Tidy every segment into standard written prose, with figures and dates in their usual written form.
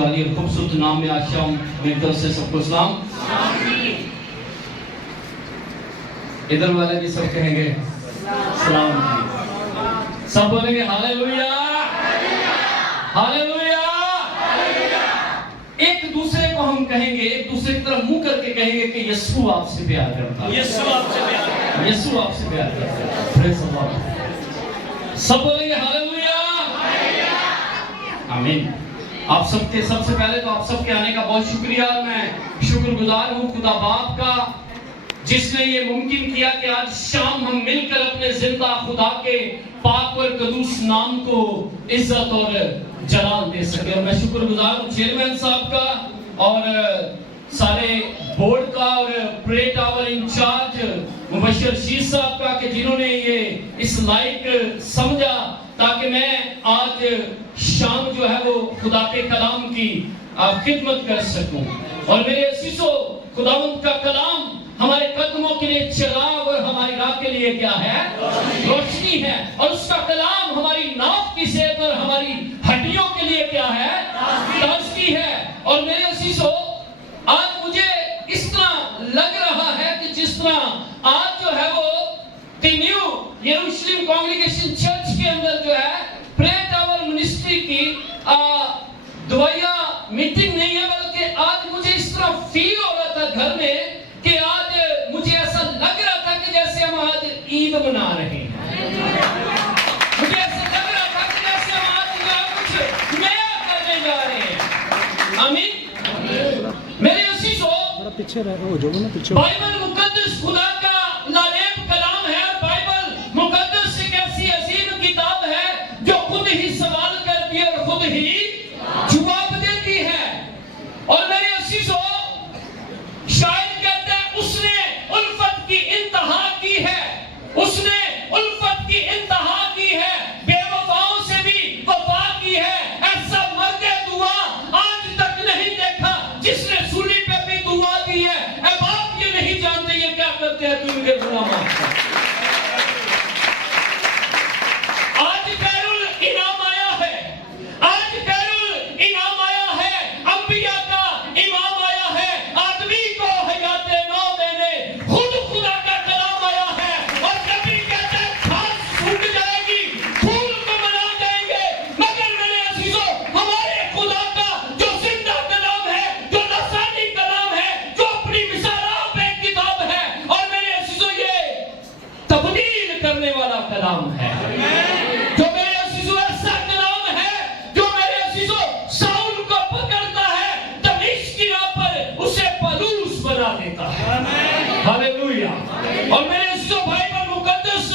वाली और खूबसूरत नाम में आज शाम मेरी तरफ से सबको सलाम। इधर वाले भी सब कहेंगे सलाम। सब बोलेंगे हालेलुया हालेलुया। एक दूसरे को हम कहेंगे, एक दूसरे की तरफ मुंह करके कहेंगे कि यीशु आपसे प्यार करता है, यीशु आपसे प्यार करता है, यीशु आपसे प्यार करता है। Praise the Lord. सब बोलेंगे हालेलुया आमीन। आप सबके सबसे पहले तो आप सबके आने का बहुत शुक्रिया। मैं शुक्रगुजार हूँ खुदा बाप का जिसने ये मुमकिन किया कि आज शाम हम मिलकर अपने जिंदा खुदा के पाक और कदूस नाम को इज्जत और जलाल दे सके। और मैं शुक्रगुजार हूँ चेयरमैन साहब का और सारे बोर्ड का और प्रे टावर इंचार्ज मुबश्शिर शीर साहब का कि जिन्होंने ये इस लायक समझा ताकि मैं आज शाम जो है वो खुदा के कलाम की खिदमत कर सकूं। और मेरे अजीजों, खुदावंद का कलाम हमारे कदमों के लिए चिराग और हमारी राह के लिए क्या है? रोशनी है। और उसका कलाम हमारी नाक की सेहत और हमारी हड्डियों के लिए क्या है? ताजगी है। और मेरे अजीजों, आज मुझे इस तरह लग रहा है कि जिस तरह आज जो है वो द न्यू यरूशलेम कांग्रीगेशन चर्च के अंदर जो है प्रे टावर मिनिस्ट्री की दुआया मीटिंग नहीं है, बल्कि आज मुझे इस तरह फील हो रहा था घर में कि आज मुझे ऐसा लग रहा था कि जैसे हम आज ईद मना रहे हैं। मुझे ऐसा लग रहा था कि जैसे हम आज कुछ नया करने जा रहे हैं। आमीन। मेरे अजीजों, पीछे रहो, जो ना पीछे। बाइबल मुकद्दस खुदा का लालेब कलाम है। बाइबल मुकद्दस एक ऐसी अजीम किताब है जो खुद ही सवाल करती है और खुद ही जवाब देती है। और मेरे अजीजों, शायद कहते हैं उसने उल्फत की इंतहा की है, उसने उल्फत की इंतहा की है, बेवफाओं से भी वफा की है। ऐसा मर्दे दुआ आज तक नहीं देखा जिसने सूली पे भी दुआ दी है। ऐ बाप ये नहीं जानते ये क्या करते हैं तुम इनके गुलाम। आज कैरुल इनाम आया है, आज कैरुल इनाम आया है, अंबिया का इमाम आया है, आदमी को हयाते नौ देने खुद खुदा का कलाम आया है। और कभी कहते हैं घास सूख जाएगी, फूल को मना जाएंगे, मगर मेरे अजीजों, हमारे खुदा का जो जिंदा कलाम है, जो नसानी कलाम है, जो अपनी मिसालात पे किताब है, और मेरे अजीजों ये तब्दील करने वाला कलाम है। जो मेरे अजीजों ऐसा कलाम है जो मेरे अजीजों साउल को पकड़ता है, दमिश्क की राह पर उसे पलूस बना देता है। हालेलुया। और मेरे अजीजों, बाइबल मुकद्दस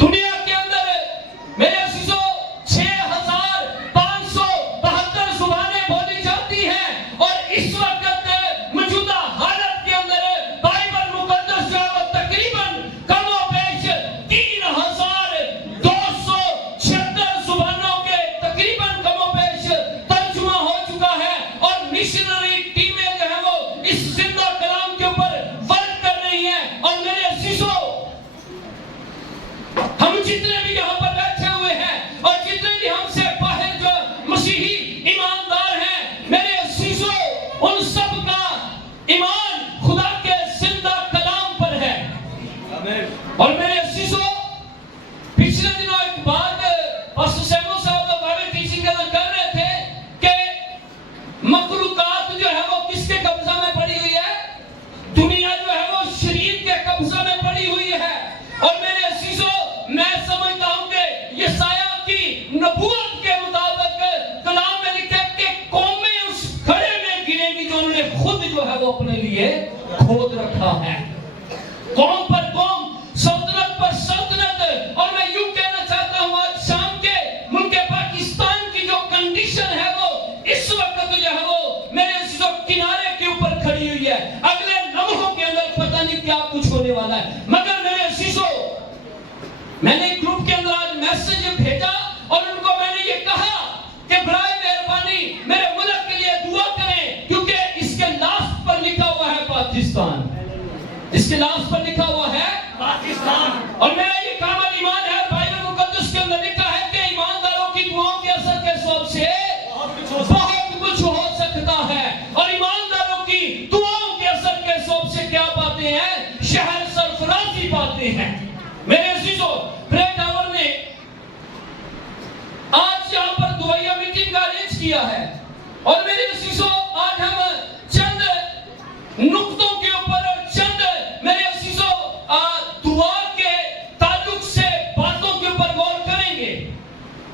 दुनिया के अंदर मेरे अजीजों 6572 जुबानें बोली जाती हैं। और इस वक्त मौजूदा हालत के अंदर बाइबल मुकद्दस जो है वो तकरीबन कमोबेश 3276 जुबानों के तकरीबन कमोबेश तर्जुमा हो चुका है। और मिशनरी टीमें जो है वो इस जिंदा कलाम के ऊपर वर्क कर रही हैं। और मेरे अजीजों, हम जितने भी यहाँ पर बैठे हुए हैं और जितने भी हमसे बाहर जो मसीही ईमानदार हैं, मेरे अजीजों, उन सब का ईमान खुदा के जिंदा कलाम पर है। और मेरे अजीजों, पिछले दिनों एक बात पास्टर सैमुअल साहब तो बाइबल टीचिंग कर रहे थे कि मखलूकात जो है वो किसके कब्जा में पड़ी हुई है? दुनिया जो है वो शरीर के कब्जा में पड़ी हुई है। और मेरे अजीजों, मैं समझता हूं कि यशायाह की नबूवत के मुताबिक कलाम में लिखा है कि कौमें उस खड़े में गिरेंगी जो उन्होंने खुद जो है वो अपने लिए खोद रखा है। कौम पर कौम, सल्तनत पर सल्तनत। और मैं यूं कहना चाहता हूं आज शाम के मुल्क पाकिस्तान की जो कंडीशन है वो इस वक्त जो है वो मेरे अजीजों किनारे के ऊपर खड़ी हुई है। अगले लम्हों के अंदर पता नहीं क्या कुछ होने वाला है। मगर मेरे अजीजों, मैंने ग्रुप के अंदर आज मैसेज भेजा और उनको मैंने ये कहा कि बराए मेहरबानी मेरे मुल्क के लिए दुआ करें, क्योंकि इसके लास्ट पर लिखा हुआ है पाकिस्तान, इसके लास्ट पर लिखा हुआ है पाकिस्तान। और मेरा ये कामल ईमान है, बाइबल मुकद्दस के अंदर लिखा है कि ईमानदारों की दुआओं के असर के सबब से बहुत پاتے ہیں, شہر سرفرازی پاتے ہیں. میرے عزیزو, پرے ٹاور نے آج یہاں پر دعائیہ میٹنگ کا ارینج کیا ہے, اور میرے عزیزو آج ہم چند نقطوں کے اوپر اور چند میرے عزیزو دعا کے تعلق سے باتوں کے اوپر غور کریں گے.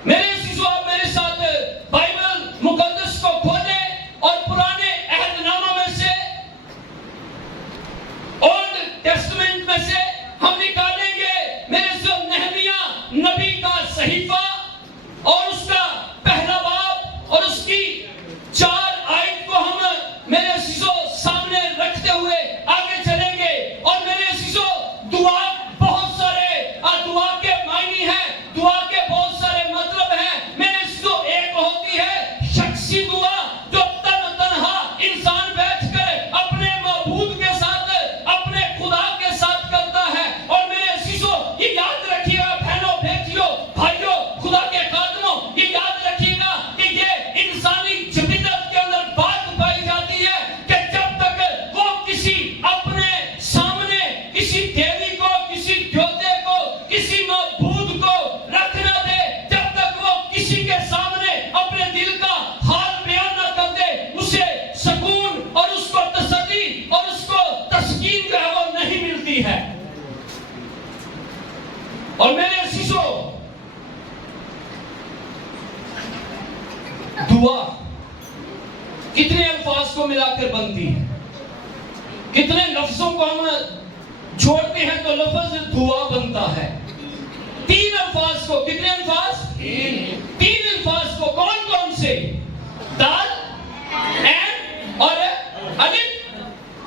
میرے عزیزو آپ میرے ساتھ بائبل مقدس کو کھولیں اور پرانے عہد نامہ میں سے, اولڈ ٹیسٹمنٹ میں سے ہم نکالیں گے میرے عزیزو نہمیہ نبی کا صحیفہ اور اس کا پہلا باب اور اس کی 4 آیت کو ہم میرے عزیزو سامنے رکھتے ہوئے آگے چلیں گے. اور میرے عزیزو دعا بہت سارے دعا کے معنی ہیں, دعا کے بہت سارے مطلب ہیں. میرے عزیزو ایک ہوتی ہے شخصی دعا جو تنہا انسان بیٹھ کر اپنے معبود کے ساتھ اپنے خدا کے ساتھ کرتا ہے. اور میرے عزیزو یہ یاد رکھیے گا بہنوں بیٹیوں بھائیوں خدا کے خادموں, یہ یاد رکھیے گا کہ یہ انسانی جبلت کے اندر بات پائی جاتی ہے کہ جب تک وہ کسی اپنے سامنے کسی دیوی کو, کسی دیوتے کو, کسی معبود کو رکھ نہ دے, جب تک وہ کسی کے سامنے اپنے دل کا حال بیان نہ کر دے, اسے سکون اور اس کو تسلی اور اس کو تسکین جو ہے وہ نہیں ملتی ہے. اور میرے عزیزو دعا کتنے الفاظ کو ملا کر بنتی ہے, کتنے لفظوں کو ہم جوڑتے ہیں تو لفظ دعا بنتا ہے. 3 الفاظ کو, کتنے الفاظ؟ 3 الفاظ کو. کون کون سے؟ دال, عین اور الف.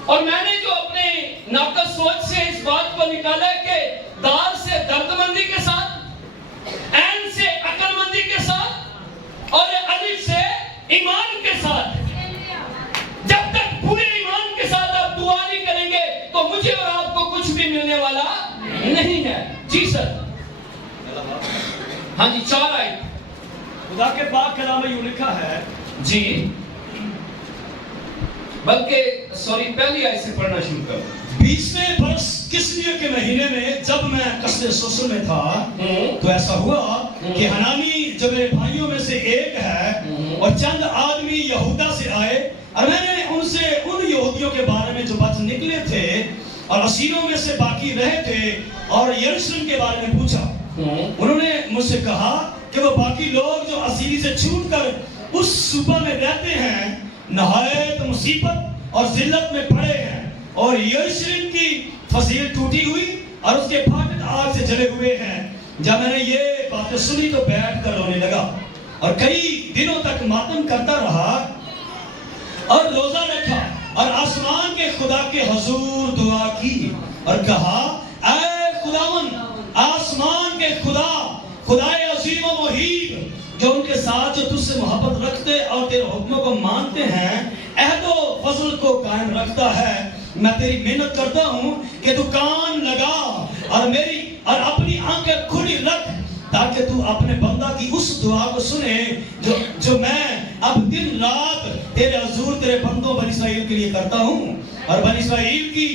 اور میں نے جو اپنے ناقص سوچ سے اس بات کو نکالا ہے کہ دال سے دردمندی کے ساتھ, عین سے عقل مندی کے ساتھ اور الف سے ایمان کے ساتھ. جب تک پورے ایمان کے ساتھ آپ دعا نہیں کریں گے تو مجھے اور آپ کو کچھ بھی ملنے والا نہیں ہے. جی سر. ہاں جی, 4 آیت خدا کے پاک کلام میں یوں لکھا ہے. جی, بلکہ سوری پہلی آیت سے پڑھنا شروع کرو. 20ویں برس کسلیہ کے مہینے میں جب میں قصر سوسر میں تھا تو ایسا ہوا کہ حنانی جو میرے بھائیوں میں سے ایک ہے اور چند آدمی یہودا سے آئے, اور میں نے ان سے ان یہودیوں کے بارے میں جو بچ نکلے تھے اور اسیروں میں سے باقی رہے تھے اور یروشلم کے بارے میں پوچھا. انہوں نے مجھ سے کہا کہ وہ باقی لوگ جو اسیری سے چھوٹ کر اس صوبہ میں رہتے ہیں نہایت مصیبت اور ذلت میں پڑے ہیں, اور یروشلم کی فضیل ٹوٹی ہوئی اور اس کے پھاٹک آگ سے جلے ہوئے ہیں. جب میں نے یہ باتیں سنی تو بیٹھ کر رونے لگا اور کئی دنوں تک ماتم کرتا رہا اور روزہ رکھا اور آسمان کے خدا کے حضور دعا کی اور کہا, اے خداوند آسمان کے خدا, خدائے عظیم و محیط جو ان کے ساتھ جو تجھ سے محبت رکھتے اور تیرے حکموں کو مانتے ہیں عہد و فضل کو قائم رکھتا ہے, میں تیری محنت کرتا ہوں کہ تو کان لگا اور اپنی آنکھیں کھلی رکھ تاکہ تو اپنے بندہ کی اس دعا کو سنے جو میں اب دن رات تیرے حضور تیرے بندوں بنی اسرائیل کے لیے کرتا ہوں. اور بنی اسرائیل کی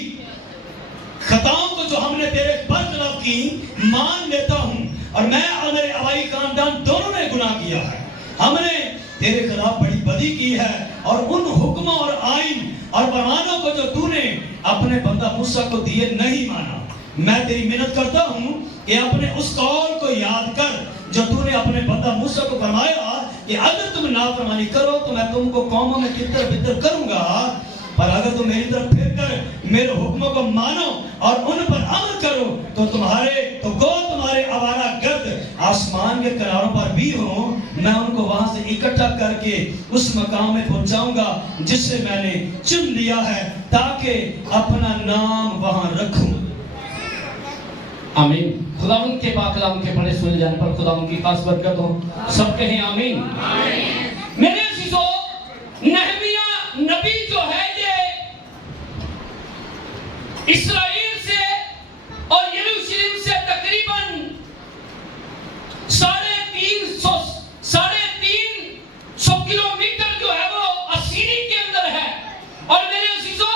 خطاؤں کو جو ہم نے تیرے برخلاف کی مان لیتا ہوں, اور میں اور میرے آبائی خاندان دونوں نے گناہ کیا ہے. ہم نے تیرے خلاف بڑی بدی کی ہے اور ان حکموں اور آئین اور فرمانوں کو جو تو نے اپنے بندہ موسیٰ کو دیے نہیں مانا. میں تیری محنت کرتا ہوں کہ اپنے اس قول کو یاد کر جو تو نے اپنے بندہ موسیٰ کو فرمایا کہ اگر تم نافرمانی کرو تو میں تم کو قوموں میں تتر بتر کروں گا, پر اگر تم میری طرف پھر کر میرے حکموں کو مانو اور ان پر عمل کرو تو تمہارے آوارہ گرد آسمان کے کناروں پر بھی ہوں, میں ان کو وہاں سے اکٹھا کر کے اس مقام میں پہنچاؤں گا جس سے میں نے چن لیا ہے تاکہ اپنا نام وہاں رکھوں. آمین. خداوند کے پاک کلام کے پڑھے سنے جانے پر خداوند کی خاص برکت ہو. سب کہیں آمین. میرے عزیزو, نہمیہ نبی جو ہے یہ اسرائیل سے اور یروشلم سے تقریباً 350 کلومیٹر جو ہے وہ اسیری کے اندر ہے. اور میرے عزیزو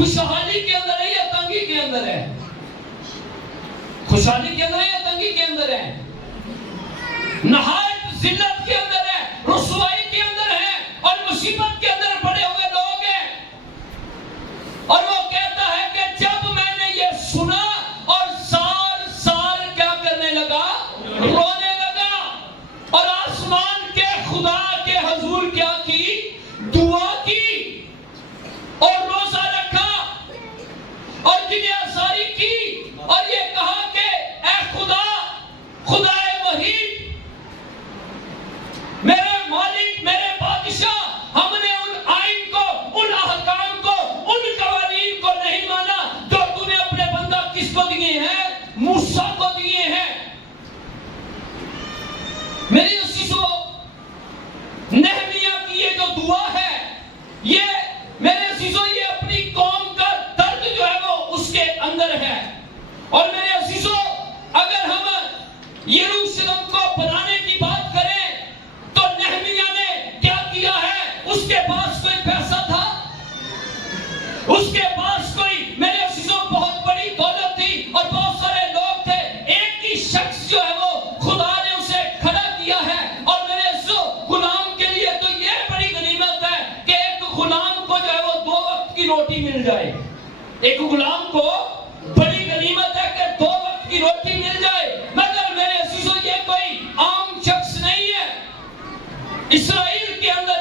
खुशहाली के अंदर है या तंगी के अंदर है? खुशहाली के अंदर है या तंगी के अंदर है? नहायत जिल्लत के अंदर है, रुसवाई के अंदर है और मुसीबत के अंदर पड़े हुए लोग हैं। और वो कहता है कि जब मैंने ये सुना और सार सार क्या करने लगा, रोने लगा, और आसमान के खुदा के हुजूर क्या की, दुआ की और रोजा रखा और दुनियासारी की और ये कहा कि ऐ खुदा, खुदाए वहीद, मेरे मालिक, मेरे बादशाह, हमने उन आइन को, उन अहकाम को, उन कवानीन को नहीं माना जो तूने अपने बंदा किसको दिए हैं, मूसा को दिए हैं। मेरी अज़ीज़ों, नेहमिया की ये जो दुआ है, ये मेरे अज़ीज़ों, ये अपनी कौम का दर्द जो है वो उसके अंदर है। और मेरे अज़ीज़ों, अगर हम यरूशलेम को बनाने की बात करें तो नेहमिया ने क्या किया है? उसके पास कोई पैसा था, उसके पास कोई, मेरे अज़ीज़ों, बहुत बड़ी दौलत थी और बहुत सारे लोग थे। एक ही शख्स जो है वो खुदा ने उसे खड़ा किया है। और मेरे अज़ीज़ों, गुलाम के लिए तो ये बड़ी गनीमत है कि एक गुलाम को जो है वो 2 वक्त की रोटी मिल जाए। एक गुलाम को बड़ी गनीमत है कि 2 वक्त की रोटी मिल जाए। मगर मेरे अज़ीज़ों, ये कोई आम शख्स नहीं है। इस्राएल के अंदर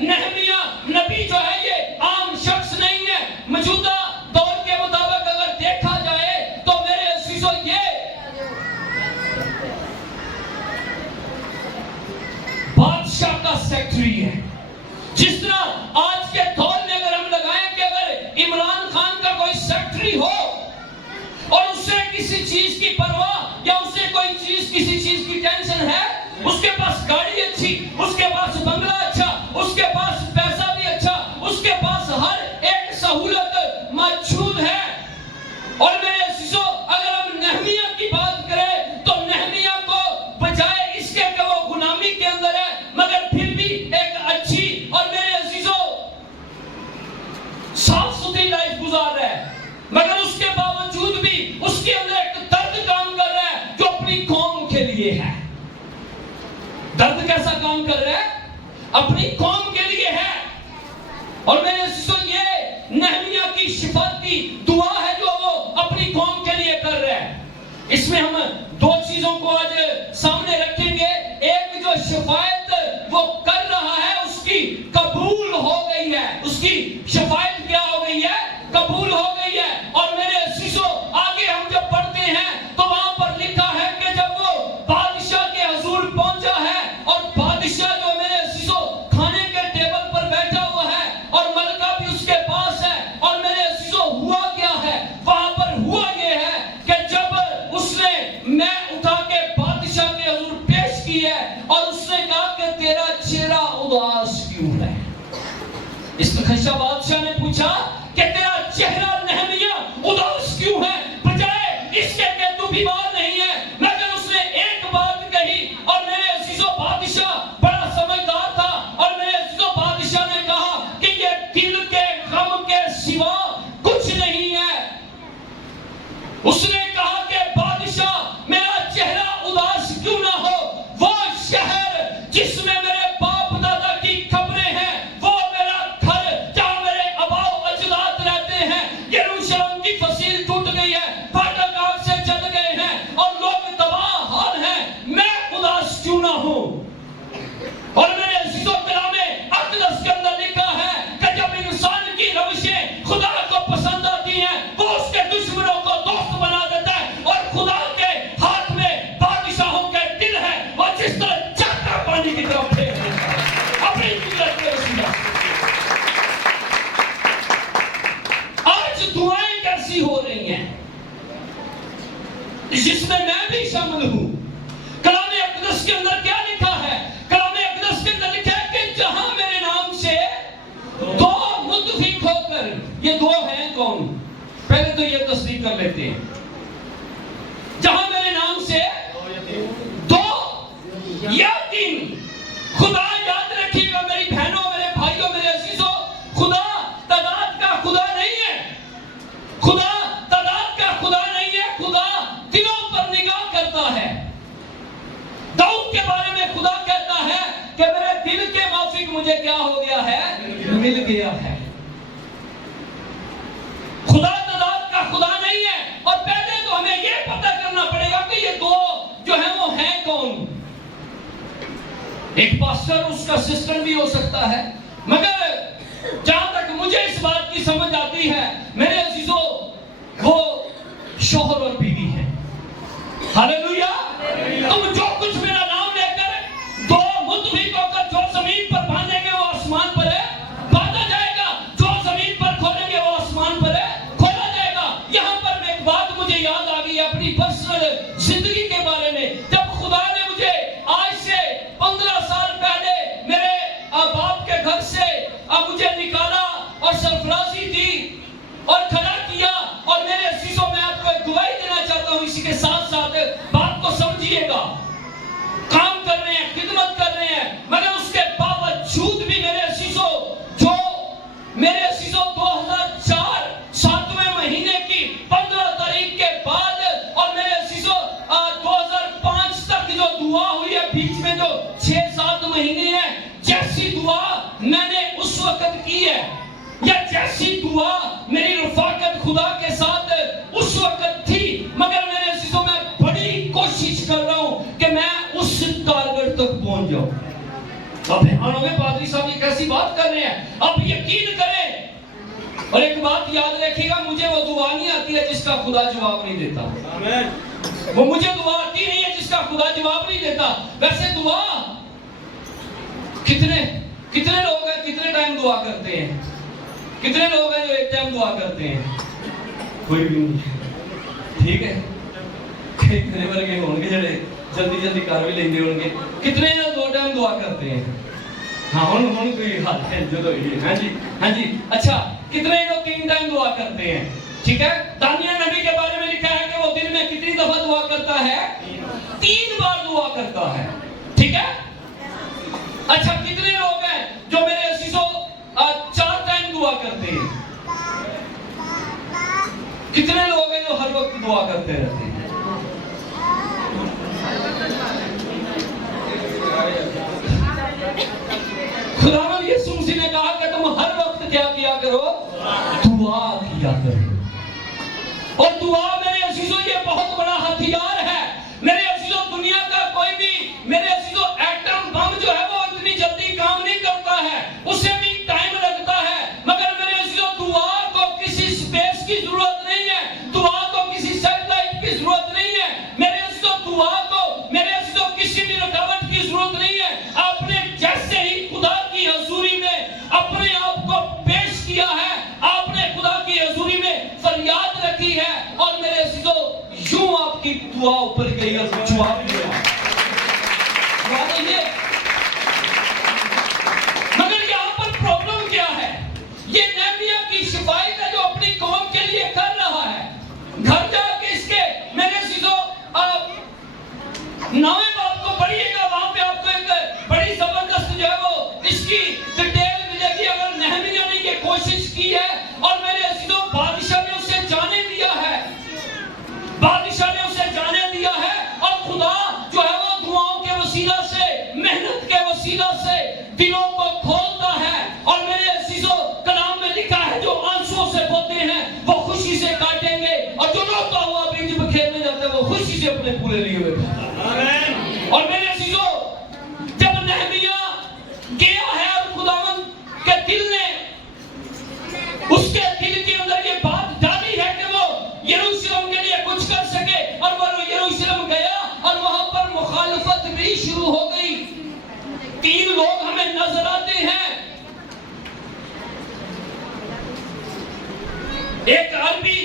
नेहमिया नबी जो है ये आम शख्स नहीं है। मौजूदा दौर के मुताबिक अगर देखा जाए तो मेरे अज़ीज़ों, ये बादशाह का सेक्रेटरी है। जिस तरह आज के दौर में अगर हम लगाएं कि अगर इमरान खान का कोई सेक्रेटरी हो और उससे किसी चीज की परवाह या उससे कोई चीज, किसी चीज की टेंशन है, उसके पास गाड़ी अच्छी, उसके पास बंगला अच्छा, उसके पास पैसा भी अच्छा, उसके पास हर एक सहूलत मौजूद है। और मेरे अज़ीज़ों, अगर हम नेहमिया की बात करें तो नेहमिया को बजाय इसके कि वो गुलामी के अंदर है, मगर फिर भी एक अच्छी और मेरे अज़ीज़ों साफ सुथरी लाइफ गुजार रहा है। मगर उसके बावजूद भी उसके अंदर एक दर्द काम कर रहा है जो अपनी कौम के लिए है। दर्द कैसा काम कर रहा है? अपनी कौम के लिए है। और मेरे अज़ीज़ों, ये नेहमिया की शिफात की दुआ है जो वो अपनी कौम के लिए कर रहा है। इसमें हम 2 चीजों को आज सामने रखेंगे। एक, जो शिफायत वो कर रहा है उसकी कबूल हो गई है, उसकी शिफायत क्या हो गई है? कबूल हो गई है। और मेरे अज़ीज़ों, आगे हम जब पढ़ते हैं तो वहां पर लिखा है कि जब वो बादशाह के हुजूर पहुंचा है और बादशाह जो मेरे अज़ीज़ों खाने के टेबल पर बैठा हुआ है और मलका भी उसके पास है। और मेरे अज़ीज़ों, हुआ क्या है वहां पर? हुआ ये है कि जब उसने मैं उठा के बादशाह के हुजूर पेश की है और उसने कहा कि तेरा चेहरा उदास क्यों है? इस खशा बादशाह ने पूछा कि तेरा चेहरा नेहमिया उदास क्यों है, बजाय इसके कि तू बीमार नहीं है। मगर उसने एक बात कही और मेरे अज़ीज़ों, बादशाह बड़ा समझदार था। और मेरे अज़ीज़ों, बादशाह ने कहा कि ये दिल के गम के सिवा कुछ नहीं है। उसने कहा कि बादशाह, मेरा चेहरा उदास क्यों ना हो, वो शहर जिसमें मेरे बाप दादा की कब्रें हैं, वो मेरा घर जहां मेरे अबाओ अजदाद रहते हैं, यरूशलेम की फसील टूट गई है, फाटक आग से जल गए हैं और लोग तबाह हाल हैं, मैं उदास क्यों ना हूं? और मेरे अज़ीज़ों, कलामे अक़दस के अंदर लिखा है कि जब इंसान की रविशें खुदा को पसंद आती हैं, वो उसके दुश्मनों को दोस्त बना देता है। और खुदा के हाथ में बादशाहों के दिल है, वो जिस तरह चाहता पानी की तरफ फेंक देता है अपनी कुदरत के वसीला। आज दुआएं कैसी हो रही हैं, जिसमें मैं भी शामिल हूं। कलामे अक़दस के अंदर क्या लिखा है? कलामे अक़दस के अंदर लिखा है कि जहां मेरे नाम से 2 मुत्तफिक होकर, ये 2 हैं कौन? पहले तो ये तस्दीक कर लेते हैं। जहां मेरे नाम से 2 या 3, खुदा याद रखिएगा मेरी बहनों, मेरे भाइयों, मेरे अज़ीज़ों, खुदा तादाद का खुदा नहीं है। دل کے موافق مجھے کیا ہو گیا ہے؟ مل گیا ہے. خدا تعداد کا خدا نہیں ہے. اور پہلے تو ہمیں یہ پتہ کرنا پڑے گا کہ یہ دو جو ہیں وہ ہیں کون. ایک پاسٹر اس کا سسٹم بھی ہو سکتا ہے، مگر جہاں تک مجھے اس بات کی سمجھ آتی ہے میرے عزیزو، وہ شوہر اور بیوی ہے. ہاللیلویا. تم جو کچھ میرا نام لے کر دو متفق ہو کر جو زمین پر باندھیں گے وہ آسمان پر ہے باندھا جائے گا، جو زمین پر کھولیں گے وہ آسمان پر ہے کھولا جائے گا. یہاں پر میں ایک بات مجھے یاد آ گئی اپنی پرسنل زندگی کے بارے میں. جب خدا نے مجھے آج سے 15 سال پہلے میرے باپ کے گھر سے مجھے نکالا اور سرفرازی دی اور کھڑا کیا، اور میرے عزیزوں میں آپ کو ایک گواہی دینا چاہتا ہوں. اسی کے ساتھ ساتھ بات کو سمجھیے گا. کام کر رہے ہیں، خدمت کر رہے ہیں، مگر اس کے باوجود بھی میرے عزیزوں، جو میرے عزیزوں 2004 7ویں مہینے کی 15 تاریخ کے بعد اور میرے عزیزوں 2005 تک جو دعا ہوئی ہے، بیچ میں جو 6-7 مہینے ہیں، جیسی دعا میں نے اس وقت کی ہے یا جیسی دعا میری رفاقت خدا کے ساتھ اس وقت تھی، مگر میرے عزیزوں میں بڑی کوشش کر رہا ہوں کہ میں اس ٹارگٹ تک پہنچ جاؤں. اب حیران ہوگے پادری صاحب یہ کیسی بات کر رہے ہیں. اب یقین کریں اور ایک بات یاد رکھیے گا، مجھے وہ دعا نہیں آتی ہے جس کا خدا جواب نہیں دیتا. وہ مجھے دعا آتی نہیں ہے جس کا خدا جواب نہیں دیتا. ویسے دعا کتنے لوگ ہیں کتنے ٹائم دعا کرتے ہیں؟ کتنے لوگ ہیں جو ایک ٹائم دعا کرتے ہیں؟ کوئی بھی نہیں. ٹھیک ہے، کتنے ورگے ہوں گے جڑے جلدی کار بھی لیندے ہوں گے. کتنے جو 2 ٹائم دعا کرتے ہیں؟ ہاں ہن کوئی حد ہے جو ہوئی ہے. ہاں جی اچھا. کتنے جو 3 ٹائم دعا کرتے ہیں؟ ٹھیک ہے. دانیہ نبی کے بارے میں لکھا ہے کہ وہ دن میں کتنی دفعہ دعا کرتا ہے؟ 3 بار دعا کرتا ہے. ٹھیک ہے. اچھا کتنے لوگ ہیں جو میرے عزیزوں 4 ٹائم دعا کرتے ہیں؟ کتنے لوگ ہیں جو ہر وقت دعا کرتے رہتے ہیں؟ خداوند یسوع مسیح نے کہا کہ تم ہر وقت کیا کرو؟ دعا کیا کرو. اور دعا میرے عزیزوں یہ بہت بڑا ہتھیار ہے. میرے عزیزوں دنیا کا کوئی بھی میرے عزیزوں ایٹم بم جو ہے وہ اتنی جلدی کام نہیں کرتا ہے، اسے بھی ٹائم لگتا ہے. مگر میرے عزیزوں دعا کو کسی سپیس کی ضرورت نہیں ہے، دعا کو کسی سیٹلائٹ کی ضرورت نہیں ہے. میرے عزیزوں دعا کو میرے عزیزوں کسی بھی رکاوٹ کی ضرورت نہیں ہے. آپ نے جیسے ہی خدا کی حضوری میں اپنے آپ کو پیش کیا ہے، آپ نے خدا کی حضوری میں فریاد رکھی ہے، اور میرے عزیزوں یوں آپ کی دعا اوپر گئی اور جواب دیا. مگر یہاں پر پرابلم کیا ہے؟ یہ نہمیا کی صفائی کا جو اپنی قوم کے لیے کر رہا ہے، گھر جا کے اس کے میرے عزیزوں 9ویں باب کو پڑھیے گا، وہاں پہ آپ کو ایک بڑی زبردست جو ہے وہ اس کی ڈیٹیل ملے گی. اگر نہمیا نے یہ کوشش کی ہے اور میرے عزیزوں بادشاہ نے اسے جانے دیا ہے، بادشاہ نے اسے جانے دیا ہے، اور خدا جو ہے وہ دعاؤں کے وسیلہ سے، محنت کے وسیلہ سے دلوں کو کھولتا ہے. اور میرے عزیزوں کلام میں لکھا ہے جو آنسوؤں سے بوتے ہیں وہ خوشی سے کاٹیں گے، اور جو روتا ہوا بیج بکھیرنے جاتا ہے وہ خوشی سے اپنے پورے لیے ہوئے. اور میرے عزیزوں جب نہمیا گیا ہے اور خداوند کے دل نے اس کے دل کے اندر یہ بات ڈالی ہے کہ وہ یروشلم کے لیے کچھ کر سکے، اور وہ یروشلم گیا اور وہاں پر مخالفت بھی شروع ہو گئی. 3 لوگ ہمیں نظر آتے ہیں، ایک عربی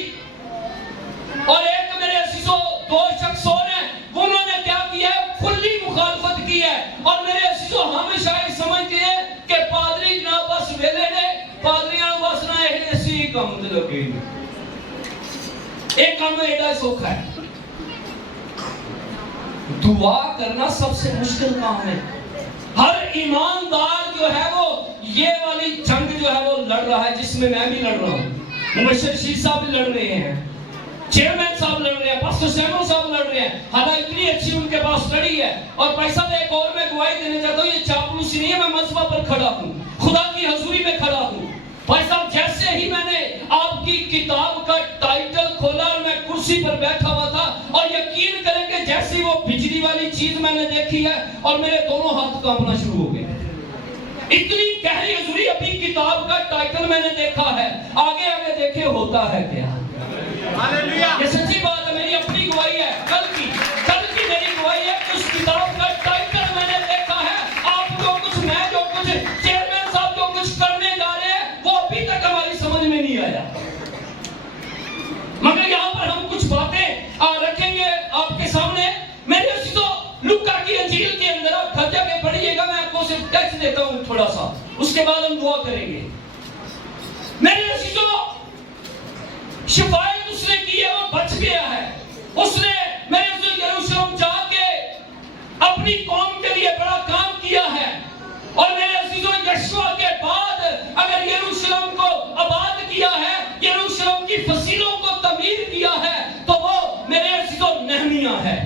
اور ایک میرے عزیزوں 2 شخص اور ہیں. انہوں نے کیا کیا ہے؟ کھلی مخالفت کی ہے. اور میرے عزیزوں ہم شاید سمجھتے ہیں کہ پادری جناب بس ویلے نے پادریاں بس نہ ایسی کام تے لگے. ایک کام ایڈا سوکھا ہے، دعا کرنا سب سے مشکل کام ہے. ہر ایماندار جو ہے وہ یہ والی جنگ جو ہے وہ لڑ رہا ہے، جس میں بھی لڑ رہا ہوں، مبشر شیر صاحب بھی لڑ رہے ہیں. चेयरमैन साहब लड़ रहे हैं, पास्टर सैमुअल साहब लड़ रहे हैं, हालांकि इतनी अच्छी उनके पास स्टडी है। और पैसा दे एक और मैं गवाही देने चाहता हूँ, ये चापलूसी नहीं है, मैं मंच पर खड़ा हूँ, खुदा की हजूरी में खड़ा हूँ। भाई साहब जैसे ही मैंने आपकी किताब का टाइटल खोला और मैं कुर्सी पर बैठा हुआ था, और यकीन करें कि जैसी वो बिजली वाली चीज मैंने देखी है और मेरे दोनों हाथ कांपना शुरू हो गए। इतनी गहरी हजूरी, अभी किताब का टाइटल मैंने देखा है, आगे आगे देखे होता है क्या। ये सच्ची बात है, मेरी अपनी गवाही है, कल की मेरी गवाही है कि उस किताब का टाइटल मैंने देखा है। आप जो कुछ, मैं जो कुछ, चेयरमैन साहब जो कुछ करने जा रहे हैं, वो अभी तक हमारी समझ में नहीं आया। मगर यहाँ पर हम कुछ बातें रखेंगे आपके सामने। मेरे तो लुका की अंजील के अंदर आप घर जाके पढ़िएगा, मैं आपको सिर्फ टेक्स्ट देता हूँ थोड़ा सा, उसके बाद हम दुआ करेंगे। मेरे अजीजों, शिफायत उसने की है, वो बच गया है। उसने मेरे यरूशलेम जाके अपनी कौम के लिए बड़ा काम किया है। और मेरे अजीजों, यशुआ के बाद अगर यरूशलेम को आबाद किया है, यरूशलेम की फसीलों को तमीर किया है, तो वो मेरे अजीजों नहमिया है।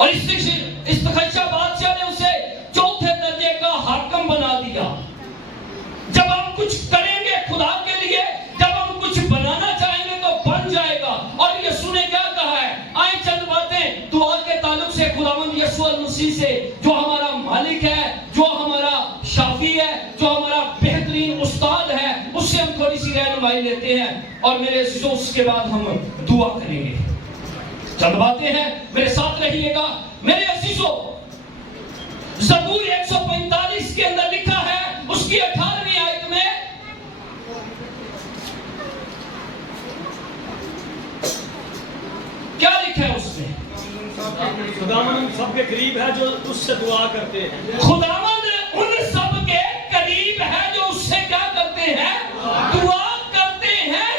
और इस तखशा बादशाह ने उसे चौथे दर्जे का हाकिम बना दिया। जब हम कुछ करेंगे खुदा के लिए, जब हम कुछ बनाना चाहेंगे तो बन जाएगा। और यीशु ने क्या कहा है, आए चंद बातें दुआ के ताल्लुक से खुदावंद यीशु मसीह से, जो हमारा मालिक है, जो हमारा शाफी है, जो हमारा बेहतरीन उस्ताद है, उससे हम थोड़ी सी रहनुमाई लेते हैं। और मेरे अजीजों, उसके बाद हम दुआ करेंगे। चंद बातें हैं, मेरे साथ रहिएगा। मेरे अजीजों, ज़बूर 145 के अंदर लिखा है, उसकी 18वीं आयत में, क्या लिखा है उसमें? खुदावंद सबके करीब है जो उससे दुआ करते हैं। खुदावंद उन सब के करीब है जो उससे क्या करते हैं? दुआ करते हैं।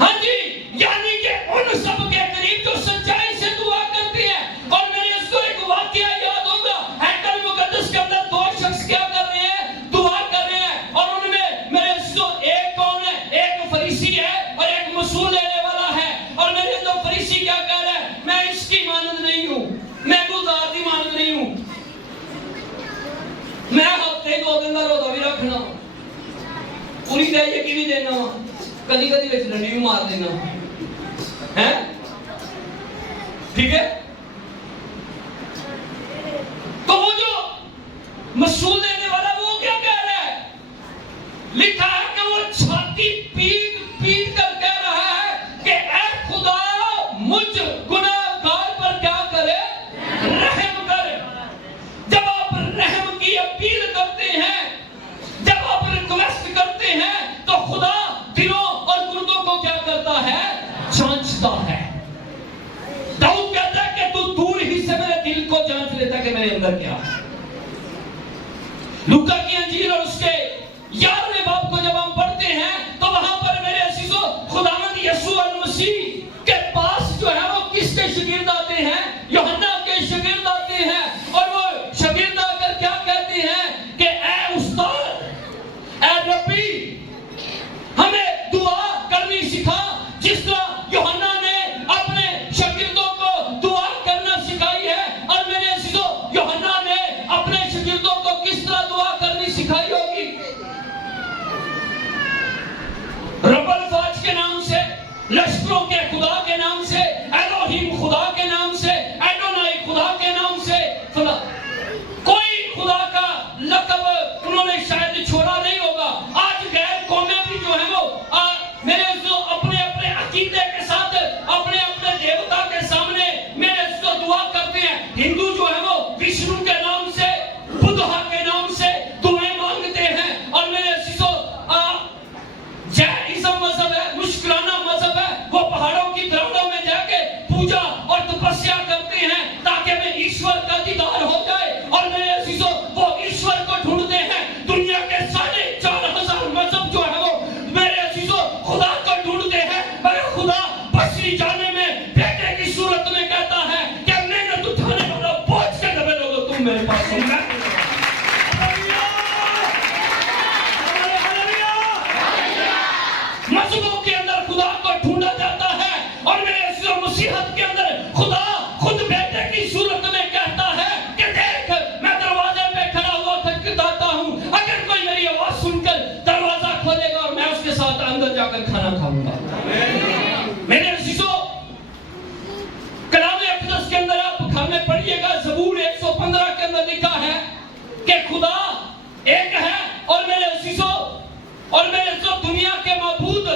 हाँ जी, यानी कि उन सब के करीब जो सच्चाई से दुआ करते हैं। और मेरे इसको एक वाकया याद होगा, हैकल मुकद्दस के अंदर दो शख्स क्या कर रहे हैं? दुआ कर रहे हैं। और उनमें मेरे इसको एक कौन है? एक फरीसी है और एक मसूल लेने वाला है। और मेरे दो फरीसी क्या कह रहे हैं? मैं इसकी मानद नहीं हूँ, मैं गुजार की मानद नहीं हूँ, मैं हफ्ते 2 दिन का रोजा भी रखना, पूरी दे की भी देना, कदी कदी विच डंडी भी मार देना है, ठीक है। तो वो जो मसूल देने वाला वो क्या कह रहा है? लिखा है कि वो छाती पीट पीट कर कह रहा है कि ऐ खुदा, मुझ गुनाहगार पर क्या करे? रहम कर। जब आप रहम की अपील करते हैं, जब आप रिक्वेस्ट करते हैं, तो खुदा दिलों और गुर्दों को क्या करता है? जांचता है। दाऊद कहता है कि तू दूर ही से मेरे दिल को जांच लेता कि मेरे अंदर क्या है। लूका की अंजील और उसके 11वें बाब को जब हम पढ़ते हैं, तो वहां पर मेरे अजीजों, खुदावंद यीशु मसीह के पास जो है वो किसके शागिर्द आते हैं? यूहन्ना के शागिर्द आते हैं। और वो शागिर्द आकर क्या कहते हैं कि ऐ उस्ताद, ऐ रब्बी, हमें दुआ करनी सिखा, जिस तरह यूहन्ना ने अपने शागिर्दों को दुआ करना सिखाई है। और मेरे अजीजों, यूहन्ना ने अपने शागिर्दों को किस तरह दुआ करनी सिखाई होगी? रब्बुल फाज के नाम से, लश्करों के खुदा के नाम से, एलोहीम खुदा के नाम से, एडोनाई खुदा के नाम से, कोई खुदा का लक़ब उन्होंने शायद छोड़ा नहीं होगा। आज गैर कौमें भी जो है वो मेरे जो अपने अपने अकीदे के साथ, अपने अपने देवता के सामने मेरे जो दुआ करते हैं। हिंदू जो है वो विष्णु के नाम से, बुद्धा के नाम से दुआएं मांगते हैं। और मेरे जैनिज्म मजहब है, मुश्किलाना मजहब है, वो पहाड़ों की दरारों में जाके पूजा और तपस्या करते हैं ताकि हमें ईश्वर का दीदार हो जाए। और मेरे अजीजों, वो ईश्वर को ढूंढते हैं। दुनिया के 4,500 मजहब जो है वो मेरे अजीजों खुदा को ढूंढते हैं, मगर खुदा बशरी जाने में बेटे की सूरत में कहता है कि मेहनत उठाने वाला बोझ के दबे लोगों, तुम मेरे पास हो। 15 के अंदर लिखा है कि खुदा एक है और मेरे अजीजों और मेरे जो दुनिया के माबूद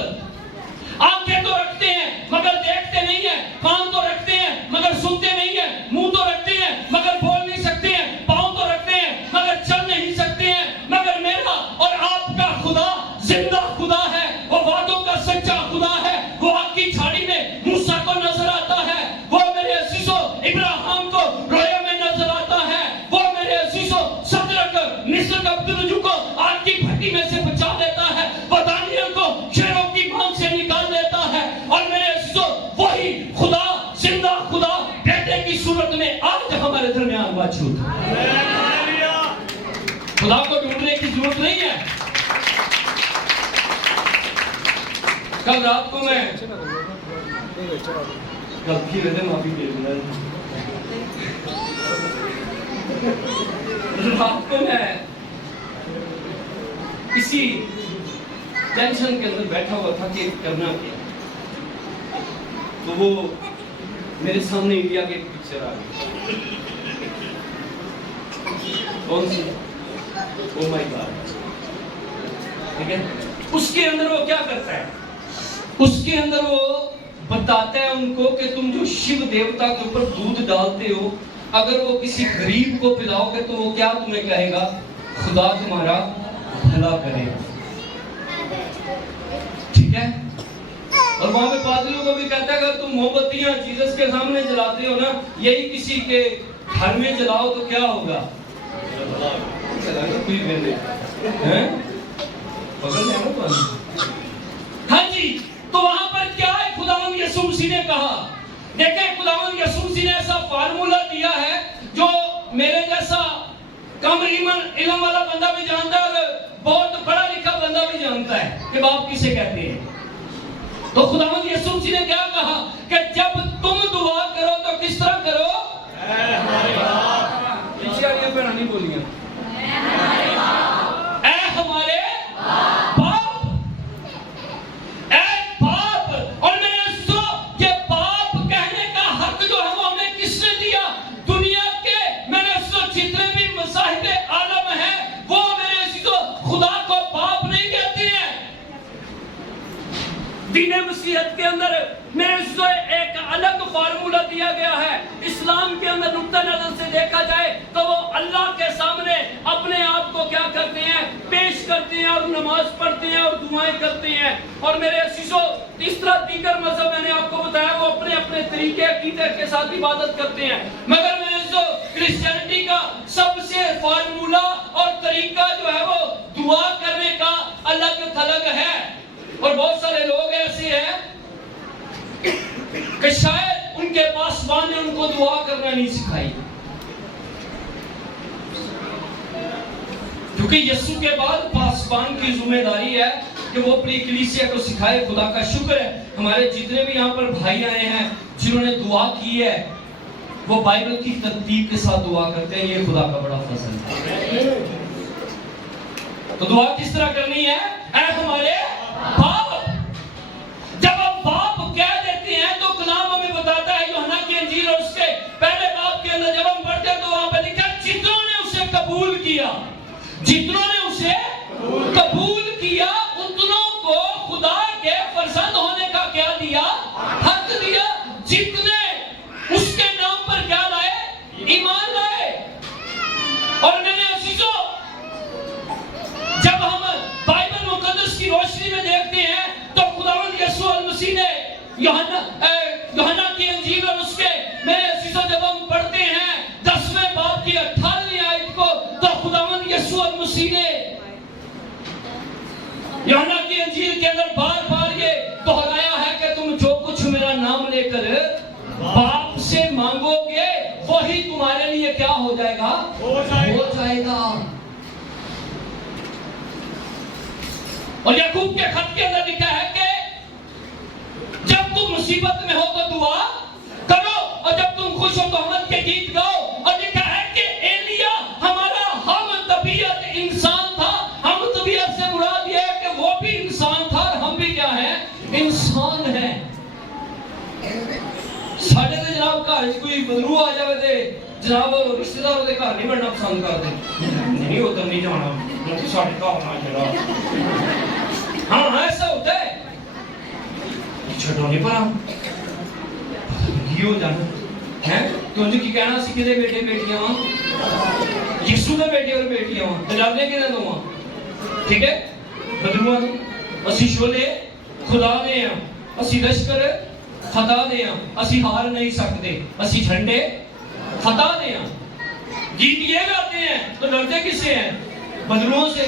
आंखें तो रखते हैं मगर देखते नहीं है, कान तो रखते हैं मगर सुनते नहीं है, मुंह तो रखते हैं मगर बोल नहीं सकते हैं, पांव तो रखते हैं मगर चल नहीं सकते हैं, मगर मेरा और आपका खुदा जिंदा खुदा है, वो वादों का सच्चा खुदा है, वो आग की झाड़ी में मूसा को नजर आता है, वो मेरे अजीजों इब्राहिम को रोया में नजर आता है, वो मेरे अजीजों सदरक मिस्र अब्दुल को आग की भट्टी में से बचा लेता है, वो दानियल को शेरों की मांग से निकाल देता है, और मेरे अजीजों वही खुदा जिंदा खुदा बेटे की सूरत में आज हमारे दरमियान मौजूद है। खुदा को ढूंढने की जरूरत नहीं है। कल रात को मैं गलती रहते माफी दे रात को मैं किसी टेंशन के अंदर बैठा हुआ था कि करना क्या, तो वो मेरे सामने इंडिया की एक पिक्चर आ गई। कौन सी? Oh my God. ठीक है, उसके अंदर वो क्या करता है, उसके अंदर वो बताता है उनको कि तुम जो शिव देवता के ऊपर दूध डालते हो, अगर वो किसी गरीब को पिलाओगे तो वो क्या तुम्हें कहेगा, खुदा तुम्हारा भला करेगा। ठीक है, और वहां पे पादरियों को भी कहता है अगर तुम मोमबत्तियां जीसस के सामने जलाते हो ना, यही किसी के घर में जलाओ तो क्या होगा, हाँ जी। तो वहां पर क्या है, खुदावंद यीशु मसीह ने कहा, देखें खुदावंद यीशु मसीह ने ऐसा फार्मूला दिया है जो मेरे जैसा कम इल्म वाला बंदा भी जानता है और बहुत पढ़ा लिखा बंदा भी जानता है कि बाप किसे कहते हैं। तो खुदावंद यीशु मसीह ने क्या कहा कि जब तुम दुआ करो तो किस तरह करो, पीछे वाली भैन नहीं बोलियां, ऐ हमारे बाप, ऐ बाप। और मैंने सो के बाप कहने का हक जो है वो हमें किसने दिया, दुनिया के मैंने सो जितने भी मसाहिब आलम हैं वो मेरे को खुदा को बाप नहीं कहते हैं। दीन मसीहत के अंदर मेरे से एक अलग फार्मूला दिया गया है। इस्लाम के अंदर नुक्ता नजर से देखा जाए तो वो अल्लाह के सामने अपने आप को क्या करते हैं, पेश करते हैं और नमाज पढ़ते हैं और दुआएं करते हैं। और मेरे अजीजों, इस तरह दीगर मजहब मैंने आपको बताया वो अपने अपने तरीके अकीदे के साथ इबादत करते हैं, मगर मेरे जो क्रिश्चियनिटी का सबसे फार्मूला और तरीका जो है वो दुआ करने का अलग थलग है। और बहुत सारे लोग ऐसे हैं कि शायद उनके पासवान ने उनको दुआ करना नहीं सिखाई, क्योंकि यीशु के बाद पासवान की जिम्मेदारी है कि वो अपनी कलीसिया को सिखाए। खुदा का शुक्र है हमारे जितने भी यहाँ पर भाई आए हैं जिन्होंने दुआ की है वो बाइबल की तरतीब के साथ दुआ करते हैं, ये खुदा का बड़ा फजल है। तो दुआ किस तरह करनी है, ऐ हमारे बाप। जब हम बाप कह देते हैं तो कलाम हमें बताता है यूहन्ना की इंजील और उसके पहले बाप के अंदर जब हम पढ़ते हैं तो वहां पर लिखा जितनों ने उसे कबूल किया, जितनों ने उसे कबूल किया उतनों को खुदा के फर्जंद होने का क्या दिया, हक दिया। जितने उसके नाम पर क्या लाए, ईमान लाए। और मेरे अजीजों, जब हम बाइबल मुकद्दस की रोशनी में देखते हैं तो खुदावंद यीशु मसीह ने यूहन्ना की इंजील और उसके मेरे अजीजों जब हम पढ़ते हैं 10वें बाब की 18वीं आयत को, तो खुदावंद यीशु मसीह ने यूहन्ना की इंजील के अंदर बार-बार ये दोहराया है कि तुम जो कुछ मेरा नाम लेकर बाप से मांगोगे वही तुम्हारे लिए क्या हो जाएगा, हो जाएगा। और याकूब के खत के अंदर लिखा है कि जब तुम मुसीबत में हो तो दुआ करो और जब तुम खुश हो तो हमद के गीत गाओ। और लिखा है कि एलिया हमारा हम तबीयत इंसान था, हम तबीयत से मुराद ये है कि वो भी इंसान था और हम भी क्या है, इंसान है। साढ़े ते जनाब घर कोई बदरू आ जावे ते जनाब रिश्तेदारों के घर नहीं बनना पसंद करते, नहीं उधर नहीं जाना, उनकी साढ़े घर ना चला। हाँ ऐसा होता है, छोड़ो नहीं पड़ा हो जाना है। तो उनसे की कहना सी किदे बेटे बेटियां वहां, यीशु के बेटे और बेटियां वहां, डरने के ना वहां, ठीक है। बदलुआ असी शोले खुदा दे हैं, असी लश्कर खता दे हैं, असी हार नहीं सकते, असी झंडे खता दे हैं। गीत ये गाते हैं तो डरते किससे हैं? बदलुओं से।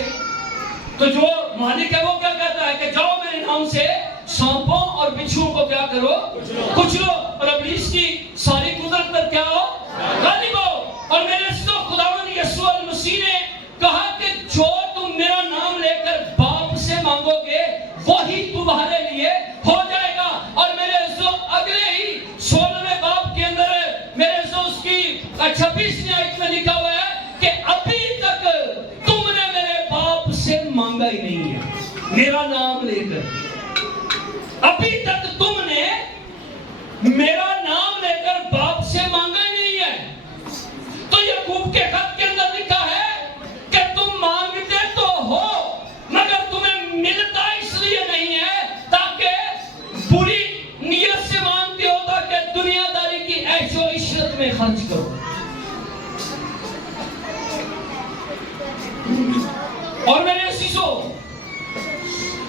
तो जो मालिक है वो क्या कहता है कि जाओ मेरे नाम से सांपों और बिच्छुओं को क्या करो, कुचलो, और इब्लीस की सारी कुदरत पर क्या हो, गालिब हो। और मेरे से खुदावंद यीशु मसीह ने कहा कि जो तुम मेरा नाम लेकर बाप से मांगोगे वही तुम्हारे लिए हो जाएगा। और मेरे जो अगले ही 16वें बाप के अंदर मेरे जो उसकी 26वीं आयत में लिखा हुआ है कि अभी तक तुमने मेरे बाप से मांगा ही नहीं है मेरा नाम लेकर, अभी तक तुमने मेरा नाम लेकर बाप से मांगा ही नहीं है। तो याकूब के खत के अंदर लिखा है कि तुम मांगते तो हो मगर तुम्हें मिलता इसलिए नहीं है ताकि बुरी नियत से मांगते हो ताकि दुनियादारी की ऐशो इशरत में खर्च करो। और मैंने शीशो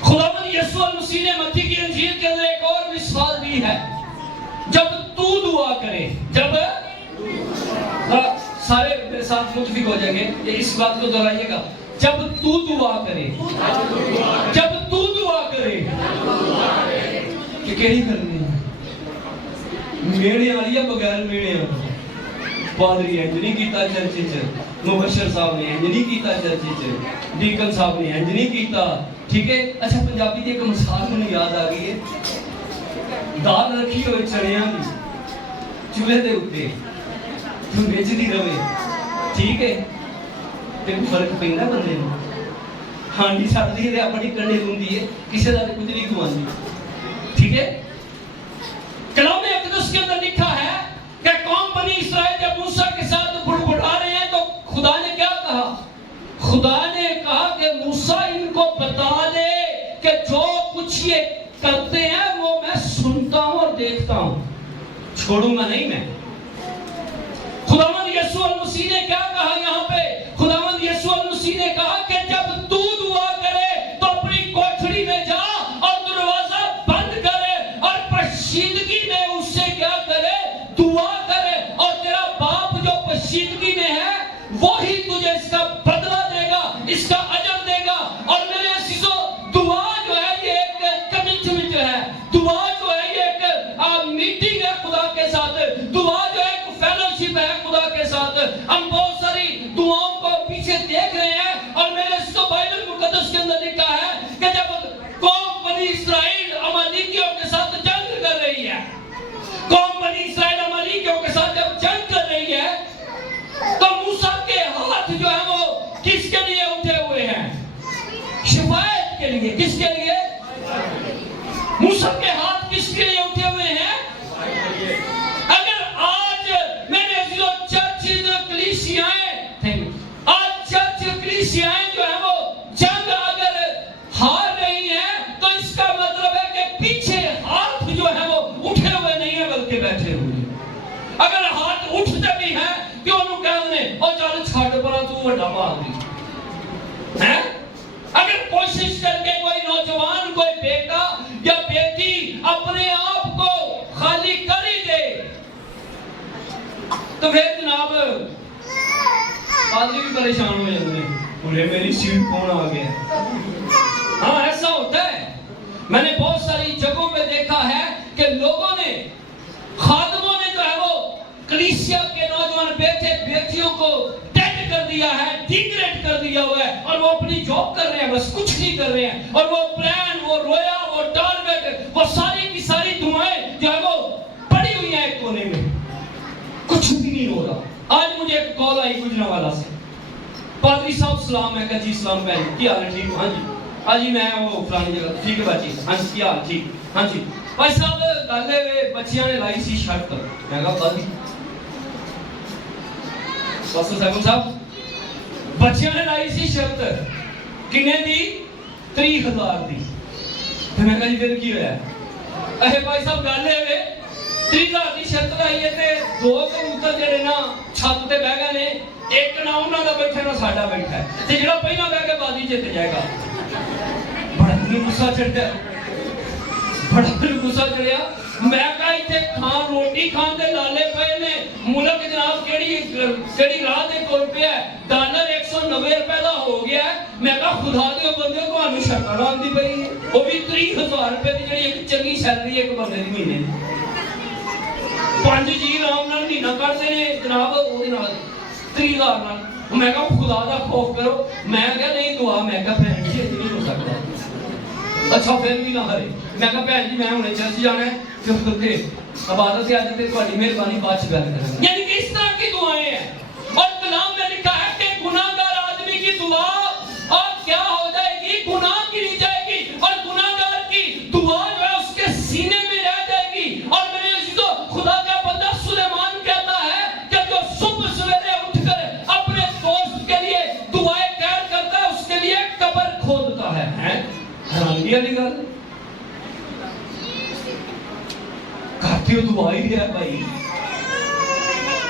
खुदावंद यीशु मसीह ने मत्ती की इंजील के अंदर एक और मिसाल दी है, जब तू दुआ करे, जब सारे मेरे साथ मुतफिक हो जाएंगे, इस बात को दोहराइएगा, जब तू दुआ करे, जब तू दुआ करे कि केड़ी करनी है मेरे वाली या बगैर मेरे पादरी इंज नहीं कीता चर्च च, मुबशर साहब ने इंज नहीं कीता चर्च च, डीकन साहब ने इंज नहीं कीता, ठीक है। अच्छा पंजाबी की एक मिसाल मुझे याद आ गई है, दाल रखी हुई चनिया की चूल्हे के उत्ते तू बेचती रहे, ठीक है, तेन फर्क पैंदा बंदे नूं, हांडी छड्डदी है ते अपनी कंडे लूंदी है, किसी का कुछ नहीं गवांदी, ठीक है। कलाम अक़दस के अंदर लिखा है कि कौम बनी इस्राएल जब मूसा के साथ बुड़बुड़ा रहे हैं तो खुदा ने क्या कहा? खुदा ने कहा कि मूसा इनको बता दे कि जो कुछ ये करते हैं वो मैं सुनता हूं और देखता हूं, छोड़ूंगा नहीं मैं। खुदावंद यीशु मसीह ने क्या कहा यहाँ पे? खुदावंद यीशु मसीह ने कहा कि जब तू दुआ करे तो अपनी कोठरी में जा और दरवाजा बंद करे और पशीदगी में उससे क्या करे? दुआ करे, और तेरा बाप जो पशीदगी में है वही तुझे इसका बदला देगा, इसका अजर देगा। और मेरे अजीजों, दुआ जो है ये एक कमिटमेंट है, दुआ जो है ये एक मीटिंग है खुदा के साथ, दुआ जो है एक फेलोशिप है खुदा के साथ। हम बहुत सारी दुआओं को पीछे देख रहे हैं और मेरे अजीजों बाइबल मुकद्दस के अंदर लिखा है कि जब कौम बनी इस्राएल अमालेकियों के साथ जंग कर रही है, कौम बनी इस्राएल अमालेकियों के साथ जब जंग कर रही है तो मूसा के हाथ जो है वो किसके लिए उठे हुए हैं? शिफायत के लिए। किसके लिए? मूसा के हाथ किसके लिए उठे हुए हैं? अगर आज मेरे अजीजों चर्च कलीसियाएं, आज चर्च कलीसियाएं जो है वो जंग अगर हार रही हैं तो इसका मतलब है कि पीछे हाथ जो है वो उठे हुए नहीं है बल्कि बैठे हुए हैं। अगर हाथ उठते भी हैं क्यों नु कहने और चल छड़ परा तू बड़ा बहादुर है। अगर कोशिश करके कोई नौजवान, कोई बेटा या बेटी अपने आप को खाली कर ही दे तो फिर जनाब पादरी भी परेशान हो जाते हैं, बोले मेरी सीट कौन आ गया। हाँ ऐसा होता है। मैंने बहुत सारी जगहों पे देखा है कि लोगों ने, खादमों ने जो है वो कलीसिया के नौजवान बेटे बेटियों को डेड कर दिया है, डिग्रेड कर दिया हुआ है और वो अपनी जॉब कर रहे हैं, बस कुछ नहीं कर रहे हैं। और वो प्लान, वो रोया, वो टारगेट, वो सारी की सारी दुआएं जो है वो पड़ी हुई हैं एक कोने में, कुछ भी नहीं हो रहा। आज मुझे एक कॉल आई गुजरांवाला से, पादरी साहब सलाम, मैं कहा जी सलाम भैन की हाल है? ठीक, हाँ जी, हाँ जी मैं वो फलानी जगह, ठीक है बाजी, हाँ जी की हाल? ठीक, हाँ जी भाई साहब गल बच्चियां ने लाई सी शर्त, मैं कहा बाजी ਪਾਸਟਰ ਸਾਹਿਬ ਬੱਚਿਆਂ ਨੇ ਲਾਈ ਸੀ ਸ਼ਰਤ ਕਿੰਨੇ ਦੀ 30,000 ਦੀ ਤੇ ਮੈਂ ਕਿਹਾ ਜੀ ਫਿਰ ਕੀ ਹੋਇਆ ਇਹ ਭਾਈ ਸਾਹਿਬ ਗੱਲ ਇਹ ਵੇ 30,000 ਦੀ ਸ਼ਰਤ ਲਾਈ ਹੈ ਤੇ ਦੋ ਕਬੂਤਰ ਜਿਹੜੇ ਨਾ ਛੱਤ ਤੇ ਬਹਿ ਗਏ ਨੇ ਇੱਕ ਨਾ ਉਹਨਾਂ ਦਾ ਬੈਠਾ ਨਾ ਸਾਡਾ ਬੈਠਾ ਹੈ ਤੇ ਜਿਹੜਾ ਪਹਿਲਾਂ ਬਹਿ ਕੇ ਬਾਜ਼ੀ ਜਿੱਤ ਜਾਏਗਾ ਬੜਾ ਮੈਨੂੰ ਗੁੱਸਾ ਚੜਿਆ ਮੈਂ ਕਹਾ ਇੱਥੇ ਖਾਣ ਰੋਟੀ ਖਾਣ ਦੇ ਲਾਲੇ ਪਏ ਨੇ ਮੁਲਕ ਜਨਾਬ ਕਿਹੜੀ ਰਾਹ ਤੇ ਤੁਰ ਪਿਆ ਡਾਲਰ 190 ਰੁਪਏ ਦਾ ਹੋ ਗਿਆ ਮੈਂ ਕਹਾ ਖੁਦਾ ਦੇ ਬੰਦੇ ਤੁਹਾਨੂੰ ਸ਼ਕਲ ਆਉਂਦੀ ਪਈ ਹੈ ਉਹ ਵੀ 30,000 ਰੁਪਏ ਦੀ ਜਿਹੜੀ ਇੱਕ ਚੰਗੀ ਸੈਲਰੀ ਇੱਕ ਬੰਦੇ ਦੀ ਮਹੀਨੇ ਦੀ 5 ਜੀ ਆਰਾਮ ਨਾਲ ਮਹੀਨਾ ਕੱਢਦੇ ਨੇ ਜਨਾਬ ਉਹਦੇ ਨਾਲ 30,000 ਨਾਲ ਮੈਂ ਕਹਾ ਖੁਦਾ ਦਾ ਖੌਫ ਕਰੋ ਮੈਂ ਕਿਹਾ ਨਹੀਂ ਦੁਆ ਮੈਂ ਕਹਾ ਭੈਣ ਜੀ ਇਹ ਨਹੀਂ ਹੋ ਸਕਦਾ अच्छा फिर भी ना हरे मैं कहा भैन जी मैं हुणे चर्च जाना है क्योंकि उत्थे इबादत है आज ते तुम्हारी मेहरबानी बाद च गल करेंगे यानी कि इस तरह की दुआएं हैं और कलाम में लिखा है कि गुनाहगार आदमी की दुआ और क्या हो जाएगी गुनाह गिरी जाएगी और गुनाहगार की दुआ जो है उसके सीने में रह जाएगी और मेरे अजीजों खुदा का बंदा सुलेमान कहता है कि जो सुबह सवेरे उठकर अपने दोस्त के लिए दुआएं खैर करता है उसके लिए कब्र खोदता है हैरानी वाली गल करते हो दुआ ही है भाई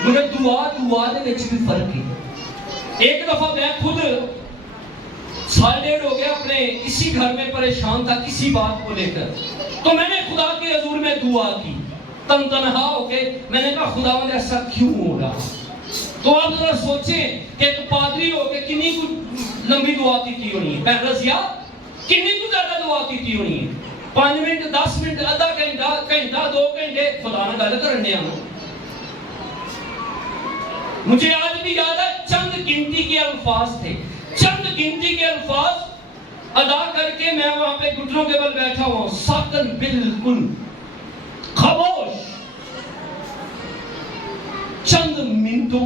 मगर दुआ दे विच भी फर्क है एक दफा मैं खुद 1.5 हो गया अपने इसी घर में परेशान था किसी बात को लेकर तो मैंने खुदा के हजूर में दुआ की तनहा होके मैंने कहा खुदावंद ऐसा क्यों हो रहा तो आप जरा सोचें कि एक पादरी होके कितनी लंबी दुआ की होनी है रजिया कितनी कुछ ज्यादा दुआ की होनी है 5 मिनट 10 मिनट आधा घंटा 2 घंटे खुदा ने गल करने मुझे आज भी याद है चंद गिनती के अल्फाज थे चंद गिनती के अल्फाज अदा करके मैं वहां पे घुटनों के बल बैठा हुआ साकन बिल्कुल खामोश चंद मिनटों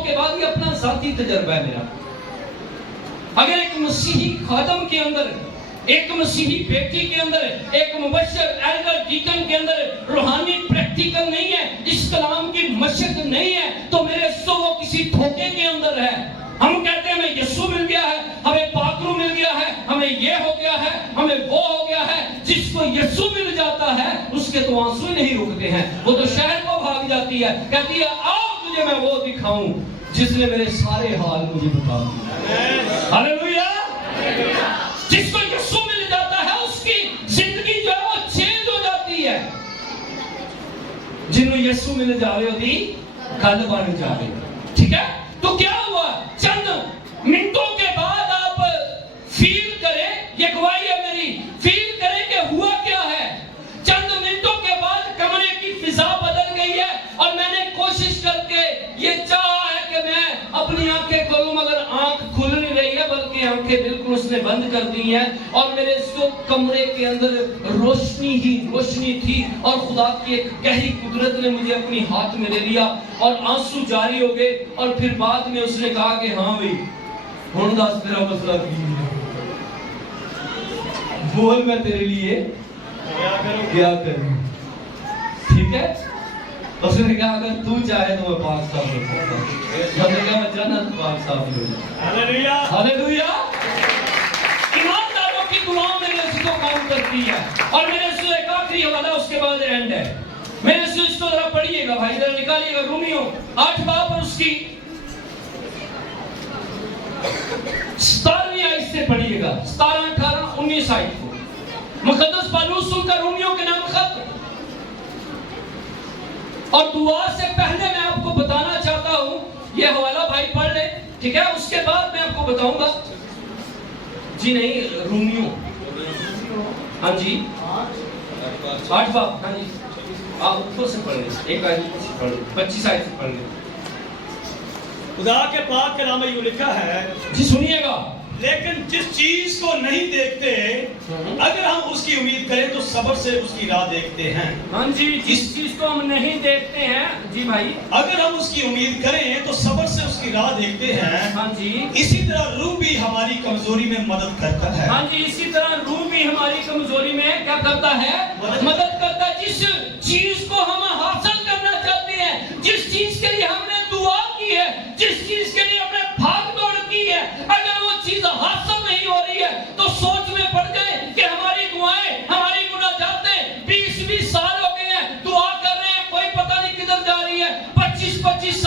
के बाद ये अपना जाती तजर्बा है मेरा अगर एक मसीही खादम के अंदर एक मसीही बेटी के अंदर एक मुबश्शिर एल्डर डीकन के अंदर रूहानी प्रैक्टिकल नहीं है इस कलाम की मशक नहीं है तो मेरे सो वो किसी धोखे के अंदर है हम कहते हैं हमें यीशु मिल गया है हमें पाकरू मिल गया है हमें ये हो गया है हमें वो हो गया है जिसको यीशु मिल जाता है उसके तो आंसू नहीं रुकते हैं वो तो शहर को भाग जाती है कहती है आओ तुझे मैं वो दिखाऊं जिसने मेरे सारे हाल मुझे बता दिए हालेलुया जिसको यीशु मिल जाता है उसकी जिंदगी जो है वो चेंज हो जाती है जिन्होंने यीशु मिल जावे ओदी गल बन जावे ठीक है तो क्या हुआ चंद मिनटों के बाद आप फील करें ये गवाही है मेरी फील करें कि हुआ क्या है चंद मिनटों के बाद कमरे की फिजा बदल गई है और मैंने कोशिश करके ये चाहा है कि मैं अपनी आंखें खोलूं मगर आंख खुल नहीं रही है बल्कि आंखें बिल्कुल उसने बंद कर दी हैं और मेरे कमरे के अंदर रोशनी ही रोशनी थी और खुदा की एक गहरी कुदरत ने मुझे अपनी हाथ में ले लिया और आंसू जारी हो गए और फिर बाद में उसने कहा कि हाँ भाई हुण दस मेरा मसला की बोल मैं तेरे लिए क्या करूं ठीक है उसने कहा अगर तू चाहे तो मैं 5 साल हो सकता हूं मैंने कहा मैं जन्नत 5 साल हो हालेलुया हालेलुया ईमानदारों की दुआ मेरे इसको काम करती है और मेरे से एक आखिरी हवाला उसके बाद एंड है मेरे से इसको जरा पढ़िएगा भाई जरा निकालिएगा रोमियो 8 बाब और उसकी 17वीं आयत से पढ़िएगा 17 18 19 आयत को मुकद्दस पौलुस का रोमियो के नाम खत और दुआ से पहले मैं आपको बताना चाहता हूं ये हवाला भाई पढ़ ले ठीक है उसके बाद मैं आपको बताऊंगा जी नहीं रोमियो हाँ जी 8 बाब हाँ जी आप ऊपर से पढ़ ले एक आयत ऊपर से पढ़ ले 25 आयत से पढ़ ले खुदा के पाक कलाम में यूं लिखा है जी सुनिएगा लेकिन जिस चीज को नहीं देखते अगर हम उसकी उम्मीद करें तो सब्र से उसकी राह देखते हैं हाँ जी जिस चीज को हम नहीं देखते हैं जी भाई अगर हम उसकी उम्मीद करें तो सब्र से उसकी राह देखते हैं हाँ जी इसी तरह रूह भी हमारी कमजोरी में मदद करता है हाँ जी इसी तरह रूह भी हमारी कमजोरी में क्या करता है मदद करता है जिस चीज को हम हासिल करना चाहते हैं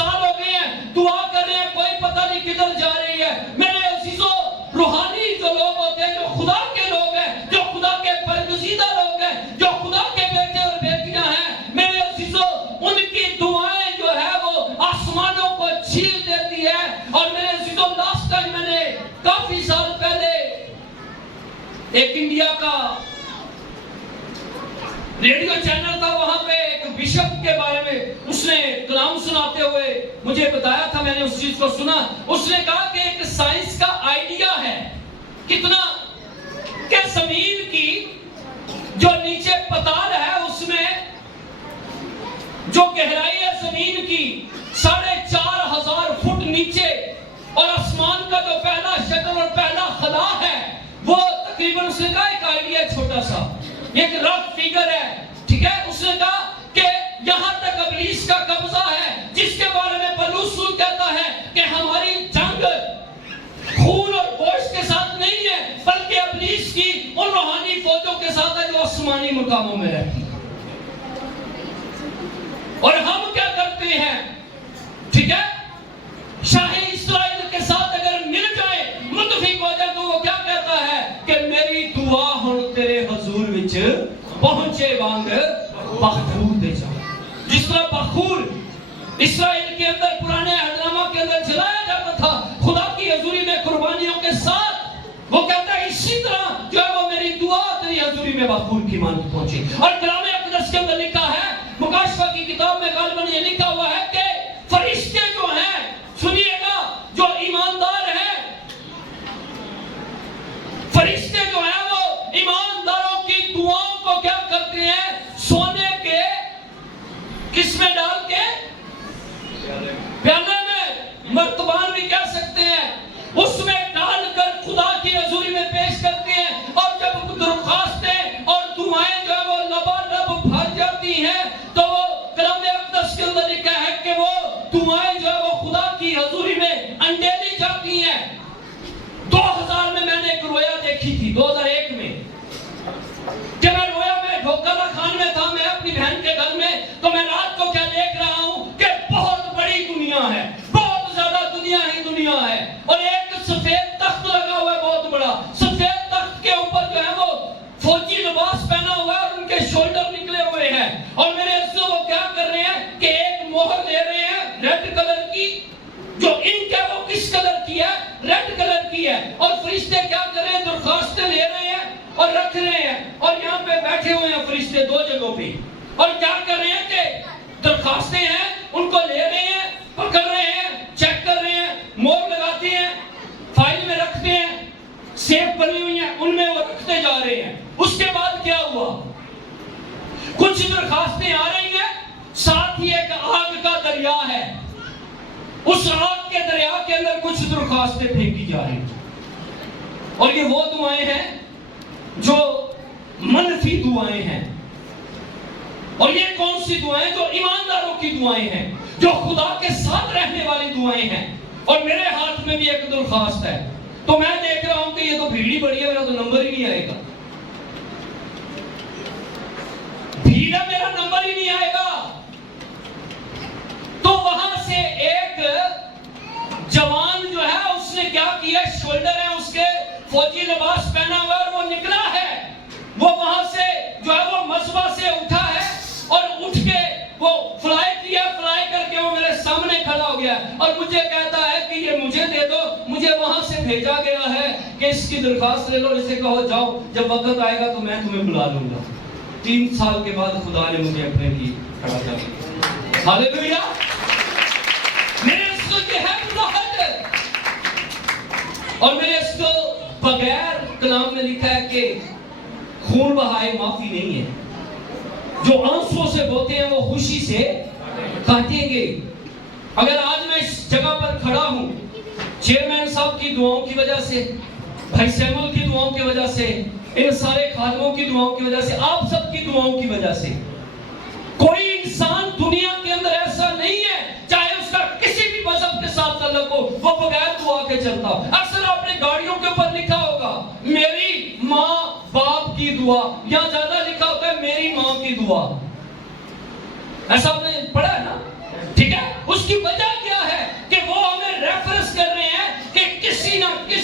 سال ہو گئے ہیں دعا کر رہے ہیں، کوئی پتہ نہیں کدھر جا رہی ہے۔ میرے عزیزوں، روحانی جو لوگ ہوتے ہیں، جو خدا کے لوگ ہیں، جو خدا کے برگزیدہ لوگ ہیں، جو خدا کے بیٹے اور بیٹیاں ہیں، میرے عزیزوں، ان کی دعائیں جو ہے وہ آسمانوں کو چھیل دیتی ہے۔ اور میرے عزیزوں، لاسٹ ٹائم میں نے کافی سال پہلے ایک انڈیا کا ریڈیو چینل تھا، وہاں پہ ایک بشپ کے بارے میں اس نے کلام سناتے ہوئے مجھے بتایا تھا، میں نے اس چیز کو سنا۔ اس نے کہا کہ ایک سائنس کا آئیڈیا ہے کتنا کہ زمین کی جو نیچے پتال ہے اس میں جو گہرائی ہے زمین کی 4,500 فٹ نیچے، اور آسمان کا جو پہلا شکل اور پہلا خلا ہے وہ تقریباً اس نے کہا ایک آئیڈیا چھوٹا سا، ایک رف فگر ہے، ٹھیک ہے۔ اس نے کہا کہ یہاں تک ابلیس کا قبضہ ہے، جس کے بارے میں پولس کہتا ہے کہ ہماری جنگ خون اور گوشت کے ساتھ نہیں ہے، بلکہ ابلیس کی ان روحانی فوجوں کے ساتھ ہے جو آسمانی مقاموں میں رہتی ہے۔ اور ہم کیا کرتے ہیں، ٹھیک ہے، شاہ اسرائیل کے ساتھ اگر مل جائے، متفق ہو جائے، تو وہ کیا کہتا ہے کہ میری دعا ہن تیرے حضور وچ پہنچے وانگ بخور دے جا۔ جس طرح بخور اسرائیل کے اندر پرانے عہدنامہ کے اندر جلایا جاتا تھا خدا کی حضوری میں قربانیوں کے ساتھ، وہ کہتا ہے اسی طرح جو ہے وہ میری دعا تیری حضوری میں بخور کی مانند پہنچے۔ اور کلام اقدس کے اندر لکھا ہے، مکاشفہ کی کتاب میں غالباً یہ لکھا ہوا ہے کہ فرشتے جو ہیں، سنیے گا، جو ایماندار ہیں، فرشتے جو ہیں وہ ایمانداروں کی دعاؤں کو کیا کرتے ہیں، سونے کے کس میں ڈال کے، پیالے میں، مرتبان بھی کہہ سکتے ہیں، اس میں ڈال کر خدا کی حضوری میں پیش کرتے ہیں۔ اور جب درخواستیں اور دعائیں جو ہے وہ لبالب بھر جاتی ہیں تو وہ کلام اقدس کے اندر لکھا ہے کہ وہ دعائیں جو ہے وہ خدا کی حضوری میں انڈیلی جاتی ہیں۔ 2000 میں نے ایک رویا دیکھی تھی، 2001 میں جب میں رویا میں ڈھوکلا خان میں تھا، میں اپنی بہن کے گھر میں، تو میں رات کو کیا دیکھ رہا ہوں کہ بہت بڑی دنیا ہے، بہت زیادہ دنیا ہی دنیا ہے، اور ایک سفید تخت لگا ہوا ہے بہت بڑا۔ سفید تخت کے اوپر جو ہے وہ فوجی لباس پہنا ہوا ہے اور ان کے شولڈر نکلے ہوئے ہیں، اور میرے عزیزوں وہ کیا کر رہے ہیں کہ ایک مہر لے رہے ہیں ریڈ کلر کی، جو انک ہے وہ کس کلر کی ہے، ریڈ کلر کی ہے، اور فرشتے کیا کر رہے ہیں، درخواستیں لے رہے ہیں اور رکھ رہے ہیں، اور یہاں پہ بیٹھے ہوئے ہیں فرشتے 2 جگہوں پہ، اور کیا کر رہے ہیں کہ درخواستیں ہیں ان کو لے رہے ہیں، پکڑ رہے ہیں، چیک کر رہے ہیں، مور لگاتے ہیں، فائل میں رکھتے ہیں، سیف بنی ہوئی ہیں ان میں وہ رکھتے جا رہے ہیں۔ اس کے بعد کیا ہوا، کچھ درخواستیں آ رہی ہیں، ساتھ ہی ایک آگ کا دریا ہے، اس آگ کے دریا کے اندر کچھ درخواستیں پھینکی جا رہی ہیں، اور یہ وہ دعائیں ہیں جو منفی دعائیں ہیں، اور یہ کون سی دعائیں، جو ایمانداروں کی دعائیں ہیں، جو خدا کے ساتھ رہنے والی دعائیں ہیں۔ اور میرے ہاتھ میں بھی ایک درخواست ہے، تو میں دیکھ رہا ہوں کہ یہ تو بھیڑی بڑی ہے، میرا تو نمبر ہی نہیں آئے گا، بھیڑ ہے، میرا نمبر ہی نہیں آئے گا۔ تو وہاں سے ایک جوان جو ہے اس نے کیا کیا، شولڈر ہے اس کے، فوجی لباس پہنا ہوا اور وہ نکلا ہے، وہ وہاں سے جو ہے وہ مصباح سے اٹھا ہے، اور اٹھ کے وہ فلائی کیا، فلائی کر کے وہ میرے سامنے کھڑا ہو گیا، اور مجھے کہتا ہے کہ یہ مجھے دے دو، مجھے وہاں سے بھیجا گیا ہے کہ اس کی درخواست لے لو، اسے کہو جاؤ، جب وقت آئے گا تو میں تمہیں بلا لوں گا۔ 3 سال کے بعد خدا نے مجھے اپنے لیے کھڑا کر دیا۔ ہاللیلویا۔ میرے اس کو یہ ہے ملاحظ، اور میرے اس کو بغیر کلام میں لکھا ہے کہ خون بہائے معافی نہیں ہے، جو آنسوں سے بوتے ہیں وہ خوشی سے کاٹیں گے۔ اگر آج میں اس جگہ پر کھڑا ہوں، چیئرمین صاحب کی دعاؤں کی وجہ سے، بھائی سیمول کی دعاؤں کی وجہ سے، ان سارے خادموں کی دعاؤں کی وجہ سے، آپ سب کی دعاؤں کی وجہ سے، کوئی انسان دنیا کے اندر ایسا نہیں ہے چاہے اس کا کسی بھی مذہب کے ساتھ تعلق ہو، وہ بغیر دعا کے چلتا۔ اکثر آپ نے گاڑیوں کے اوپر لکھا ہوگا میری ماں باپ کی دعا، یا زیادہ لکھا ہوتا ہے میری ماں کی دعا، ایسا آپ نے پڑھا ہے نا، ٹھیک ہے۔ اس کی وجہ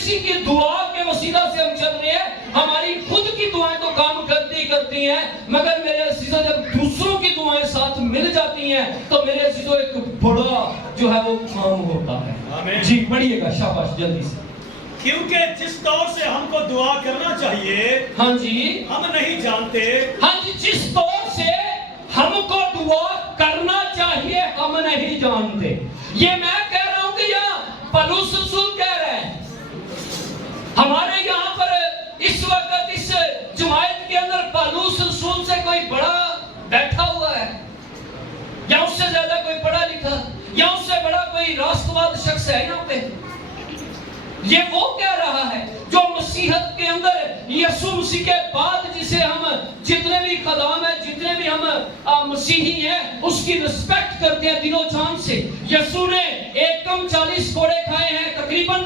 کسی کی دعا کے وسیلہ سے ہم چل رہے ہیں. ہماری خود کی دعائیں تو کام کرتی ہیں, مگر میرے عزیزوں جب دوسروں کی دعائیں ساتھ مل جاتی ہیں تو میرے عزیزوں ایک بڑا جو ہے وہ کام ہوتا ہے. جی پڑھیے گا, شاباش جلدی سے. کیونکہ جس طور سے ہم کو دعا کرنا چاہیے ہاں جی, ہم نہیں جانتے. ہاں جی, جس طور سے ہم کو دعا کرنا چاہیے ہم نہیں جانتے. یہ میں کہہ رہا ہوں کہ یہاں پولس رسول کہہ رہے ہیں. ہمارے یہاں پر اس وقت اس جماعت کے اندر پولس رسول سے کوئی بڑا بیٹھا ہوا ہے, یا اس سے زیادہ کوئی پڑھا لکھا, یا اس سے بڑا کوئی راستواد شخص ہے یہاں پہ. یہ وہ کہہ رہا ہے جو مسیحیت کے اندر یسوع مسیح کے بعد جسے ہم جتنے بھی خدام ہیں, جتنے بھی ہم مسیحی ہیں, اس کی رسپیکٹ کرتے ہیں دل و جان سے. یسوع نے ایک کم 40 کوڑے کھائے ہیں تقریباً,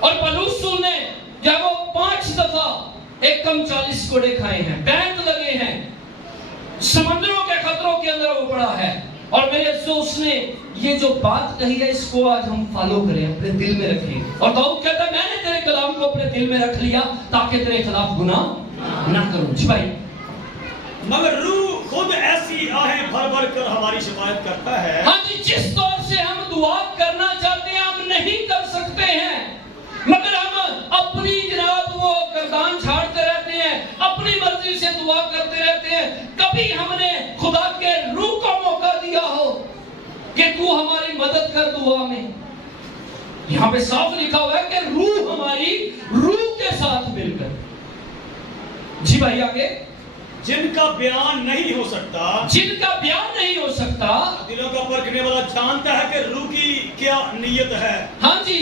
اور پولس رسول نے جب وہ 5 دفعہ ایک کم 40 کوڑے کھائے ہیں, بینٹ لگے ہیں, سمندروں کے خطروں کے اندر وہ پڑا ہے. اور میرے اس نے یہ جو بات کہی ہے اس کو آج ہم فالو کریں, اپنے دل میں رکھیں. اور داؤد کہتا ہے میں نے تیرے کلام کو اپنے دل میں رکھ لیا تاکہ تیرے خلاف گناہ نہ کروں. جی بھائی. مگر روح خود ایسی آہیں بھر بھر کر ہماری شفاعت کرتا ہے. ہاں جی, جس طور سے ہم دعا کرنا چاہتے ہیں ہم نہیں کر سکتے ہیں, مگر ہم اپنی جناب وہ گردان جھاڑتے رہتے ہیں, اپنی مرضی سے دعا کرتے رہتے ہیں. کبھی ہم نے خدا کے روح کو موقع دیا ہو کہ تو ہماری مدد کر دعا میں. یہاں پہ صاف لکھا ہوا ہے کہ روح ہماری روح کے ساتھ مل کر. جی بھائی آگے. جن کا بیان نہیں ہو سکتا, جن کا بیان نہیں ہو سکتا, دلوں کا پرکھنے والا جانتا ہے کہ روح کی کیا نیت ہے. ہاں جی,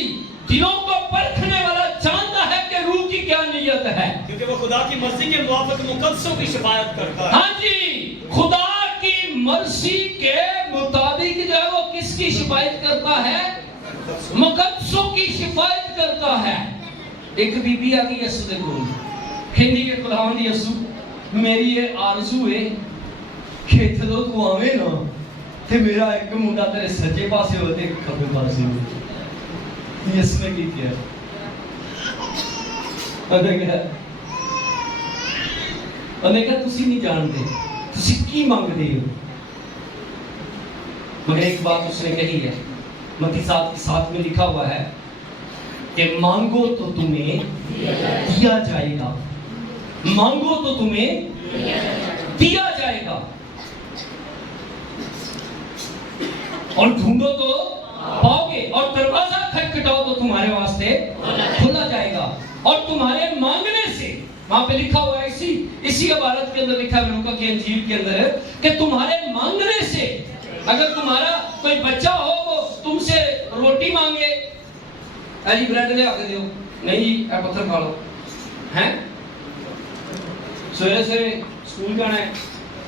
دلوں کو پرکھنے والا جانتا ہے کہ روح کی کیا نیت ہے, کیونکہ وہ خدا کی مرضی کے موافق مقدسوں کی شفاعت کرتا ہے. ہاں جی, خدا کی مرضی کے مطابق جو ہے وہ کس کی شفاعت کرتا ہے, مقدسوں کی شفاعت کرتا ہے. ایک بی بی آ گئی یسوع دے کول, کہندی کہ خداوند یسوع میری یہ آرزو ہے کہ جدوں تو آویں نا تے میرا ایک منڈا تیرے سجے پاسے ہو تے کھبے پاسے ہو. یسوع نے کی کیا, انہیں کہا تسی نہیں جانتے تسی کی مانگتے ہو, مگر ایک بات اس نے کہی ہے, متی 7 میں لکھا ہوا ہے کہ مانگو تو تمہیں دیا جائے گا, مانگو تو تمہیں دیا جائے گا, اور ڈھونڈو تو پاؤ گے, اور دروازہ کھٹکھٹاؤ تو تمہارے واسطے کھلا جائے گا. اور تمہارے مانگنے سے, وہاں پہ لکھا ہوا ہے اسی عبارت کے اندر لکھا ہے لوکا کی انجیل کے اندر کہ تمہارے مانگنے سے, اگر تمہارا کوئی بچہ ہو وہ تم سے روٹی مانگے, ایلی بریڈ لے آ کے دیو, نہیں اے پتھر کھا لو, ہیں سویرے سویرے اسکول جانا ہے,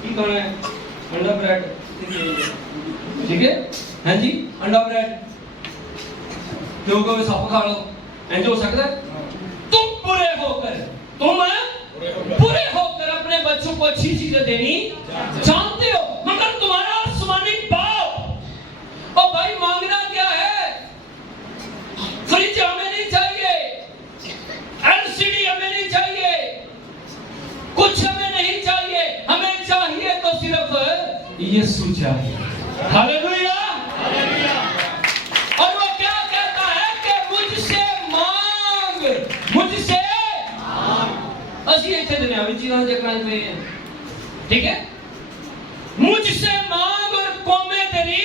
کی کرنا ہے, انڈا بریڈ, ٹھیک ہے, ہاں جی انڈا بریڈ, جو کہ سپ کھا لو, اینج ہو سکتا ہے. تم برے ہو کر اپنے بچوں کو اچھی چیزیں دینی جانتے ہو, مگر تمہارا آسمانی باپ, اور بھائی مانگنا کیا ہے, فریج ہمیں نہیں چاہیے, LCD ہمیں نہیں چاہیے, کچھ ہمیں نہیں چاہیے, ہمیں چاہیے تو صرف یسوع چاہیے. ہاللیلویا. اور وہ کیا کہتا ہے کہ مجھ سے مانگ, مجھ سے اسی ایتھے دنیاوی چیزاں دیکھنا چاہتے ہیں, ٹھیک ہے, مجھ سے مانگ اور قومیں تیری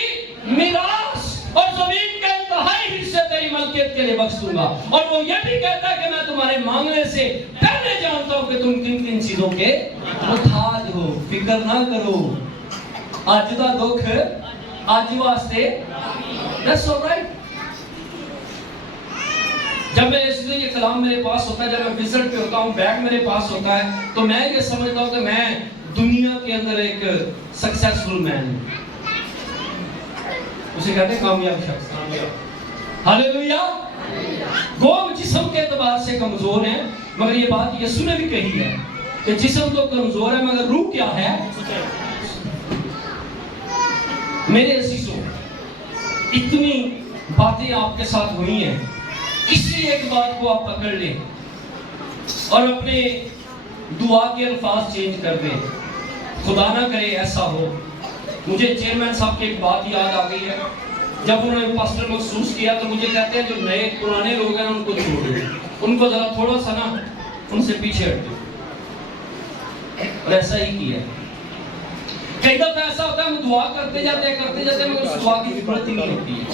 میراث اور زمین کے انتہائی حصے تیری ملکیت کے لیے بخش دوں گا. اور وہ یہ بھی کہتا ہے کہ میں تمہارے مانگنے سے پہلے جانتا ہوں کہ تم کن کن چیزوں کے محتاج ہو, فکر نہ کرو, آج دا دکھ آج واسطے. That's all right. جب میں اس لیے یہ کلام میرے پاس ہوتا ہے, جب میں وزٹ پہ ہوتا ہوں, بیگ میرے پاس ہوتا ہے, تو میں یہ سمجھتا ہوں کہ میں دنیا کے اندر ایک سکسیسفل مین ہوں. اسے کہتے ہیں کامیاب شخص. ہاللیلویا. وہ جسم کے اعتبار سے کمزور ہیں, مگر یہ بات یسوع نے بھی کہی ہے کہ جسم تو کمزور ہے مگر روح کیا ہے. میرے عزیزوں, اتنی باتیں آپ کے ساتھ ہوئی ہیں किसी एक बात को आप पकड़ लें और अपने दुआ के अल्फाज चेंज कर दें। खुदा ना करे ऐसा हो। मुझे चेयरमैन साहब की एक बात याद आ गई है, जब उन्होंने पास्टर महसूस किया तो मुझे कहते हैं जो नए पुराने लोग हैं उनको छोड़ दो, उनको जरा थोड़ा सा ना उनसे पीछे हट दो, और ऐसा ही किया। कई दफा ऐसा होता है हम दुआ करते जाते हैं मगर उस दुआ की जरूरत ही नहीं होती है।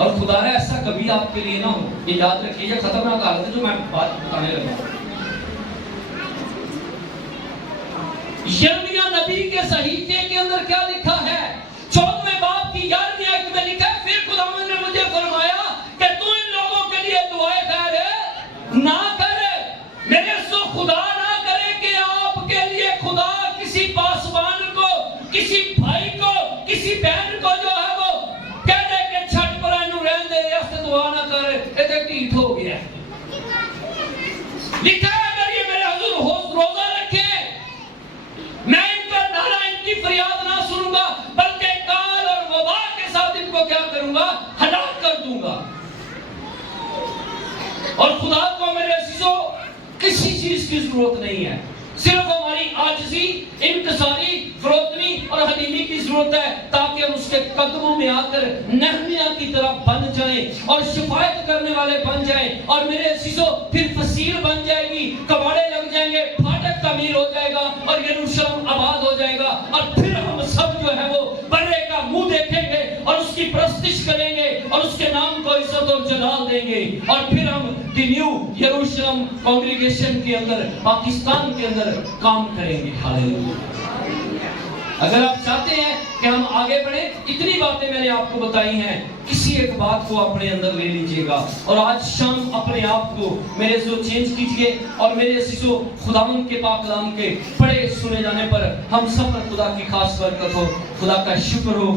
और खुदा है ऐसा कभी आपके लिए ना हो, ये याद रखिएगा। खतरनाक हालत है जो मैं बात बताने लगा। यिर्मयाह नबी के सहीफे के अंदर क्या लिखा है? 14वें बाब की 11वीं आयत में लिखा है, फिर खुदावंद ने मुझे फरमाया कि तू इन लोगों के लिए दुआएं कर ना कर। मेरे सो खुदा ना करे कि आपके लिए खुदा किसी पासवान को, किसी भाई को, किसी बहन को जो है वो कह दे कि छठ पर इन्हू रहन दे, ऐसे दुआ ना कर, ये तो ढीठ हो गया। लिखा है अगर ये मेरे हुजूर रोजा रखे मैं इनका नारा, इनकी फरियाद ना सुनूंगा, बल्कि काल और वबा के साथ इनको क्या करूंगा? हलाक कर दूंगा। और खुदा को मेरे अजीजों किसी चीज की जरूरत नहीं है, सिर्फ हमारी आजिज़ी, इंतज़ारी, फरोतनी और हलीमी की जरूरत है, ताकि हम उसके कदमों में आकर नहमिया की तरह बन जाएं और शिफायत करने वाले बन जाएं। और मेरे अजीजों फिर फसील बन जाएगी, कबाड़े लग जाएंगे, फाटक तामीर हो जाएगा और यरूशलेम आबाद हो जाएगा। और फिर हम सब जो है वो बर्रे का मुंह देखेंगे और उसकी प्रस्तिश करेंगे और उसके नाम को इज्जत और जलाल देंगे। और फिर हम द न्यू यरूशलेम कांग्रीगेशन के अंदर, पाकिस्तान के अंदर काम करेंगे। हालेलुया। अगर आप चाहते हैं कि हम आगे बढ़े, इतनी बातें मैंने आपको बताई हैं, किसी एक बात को अपने अंदर ले लीजिएगा और आज शाम अपने आप को मेरे जो चेंज कीजिए। और मेरे अज़ीज़ों, खुदावंद के पाक कलाम के पढ़े सुने जाने पर हम सब पर खुदा की खास बरकत हो, खुदा का शुक्र हो।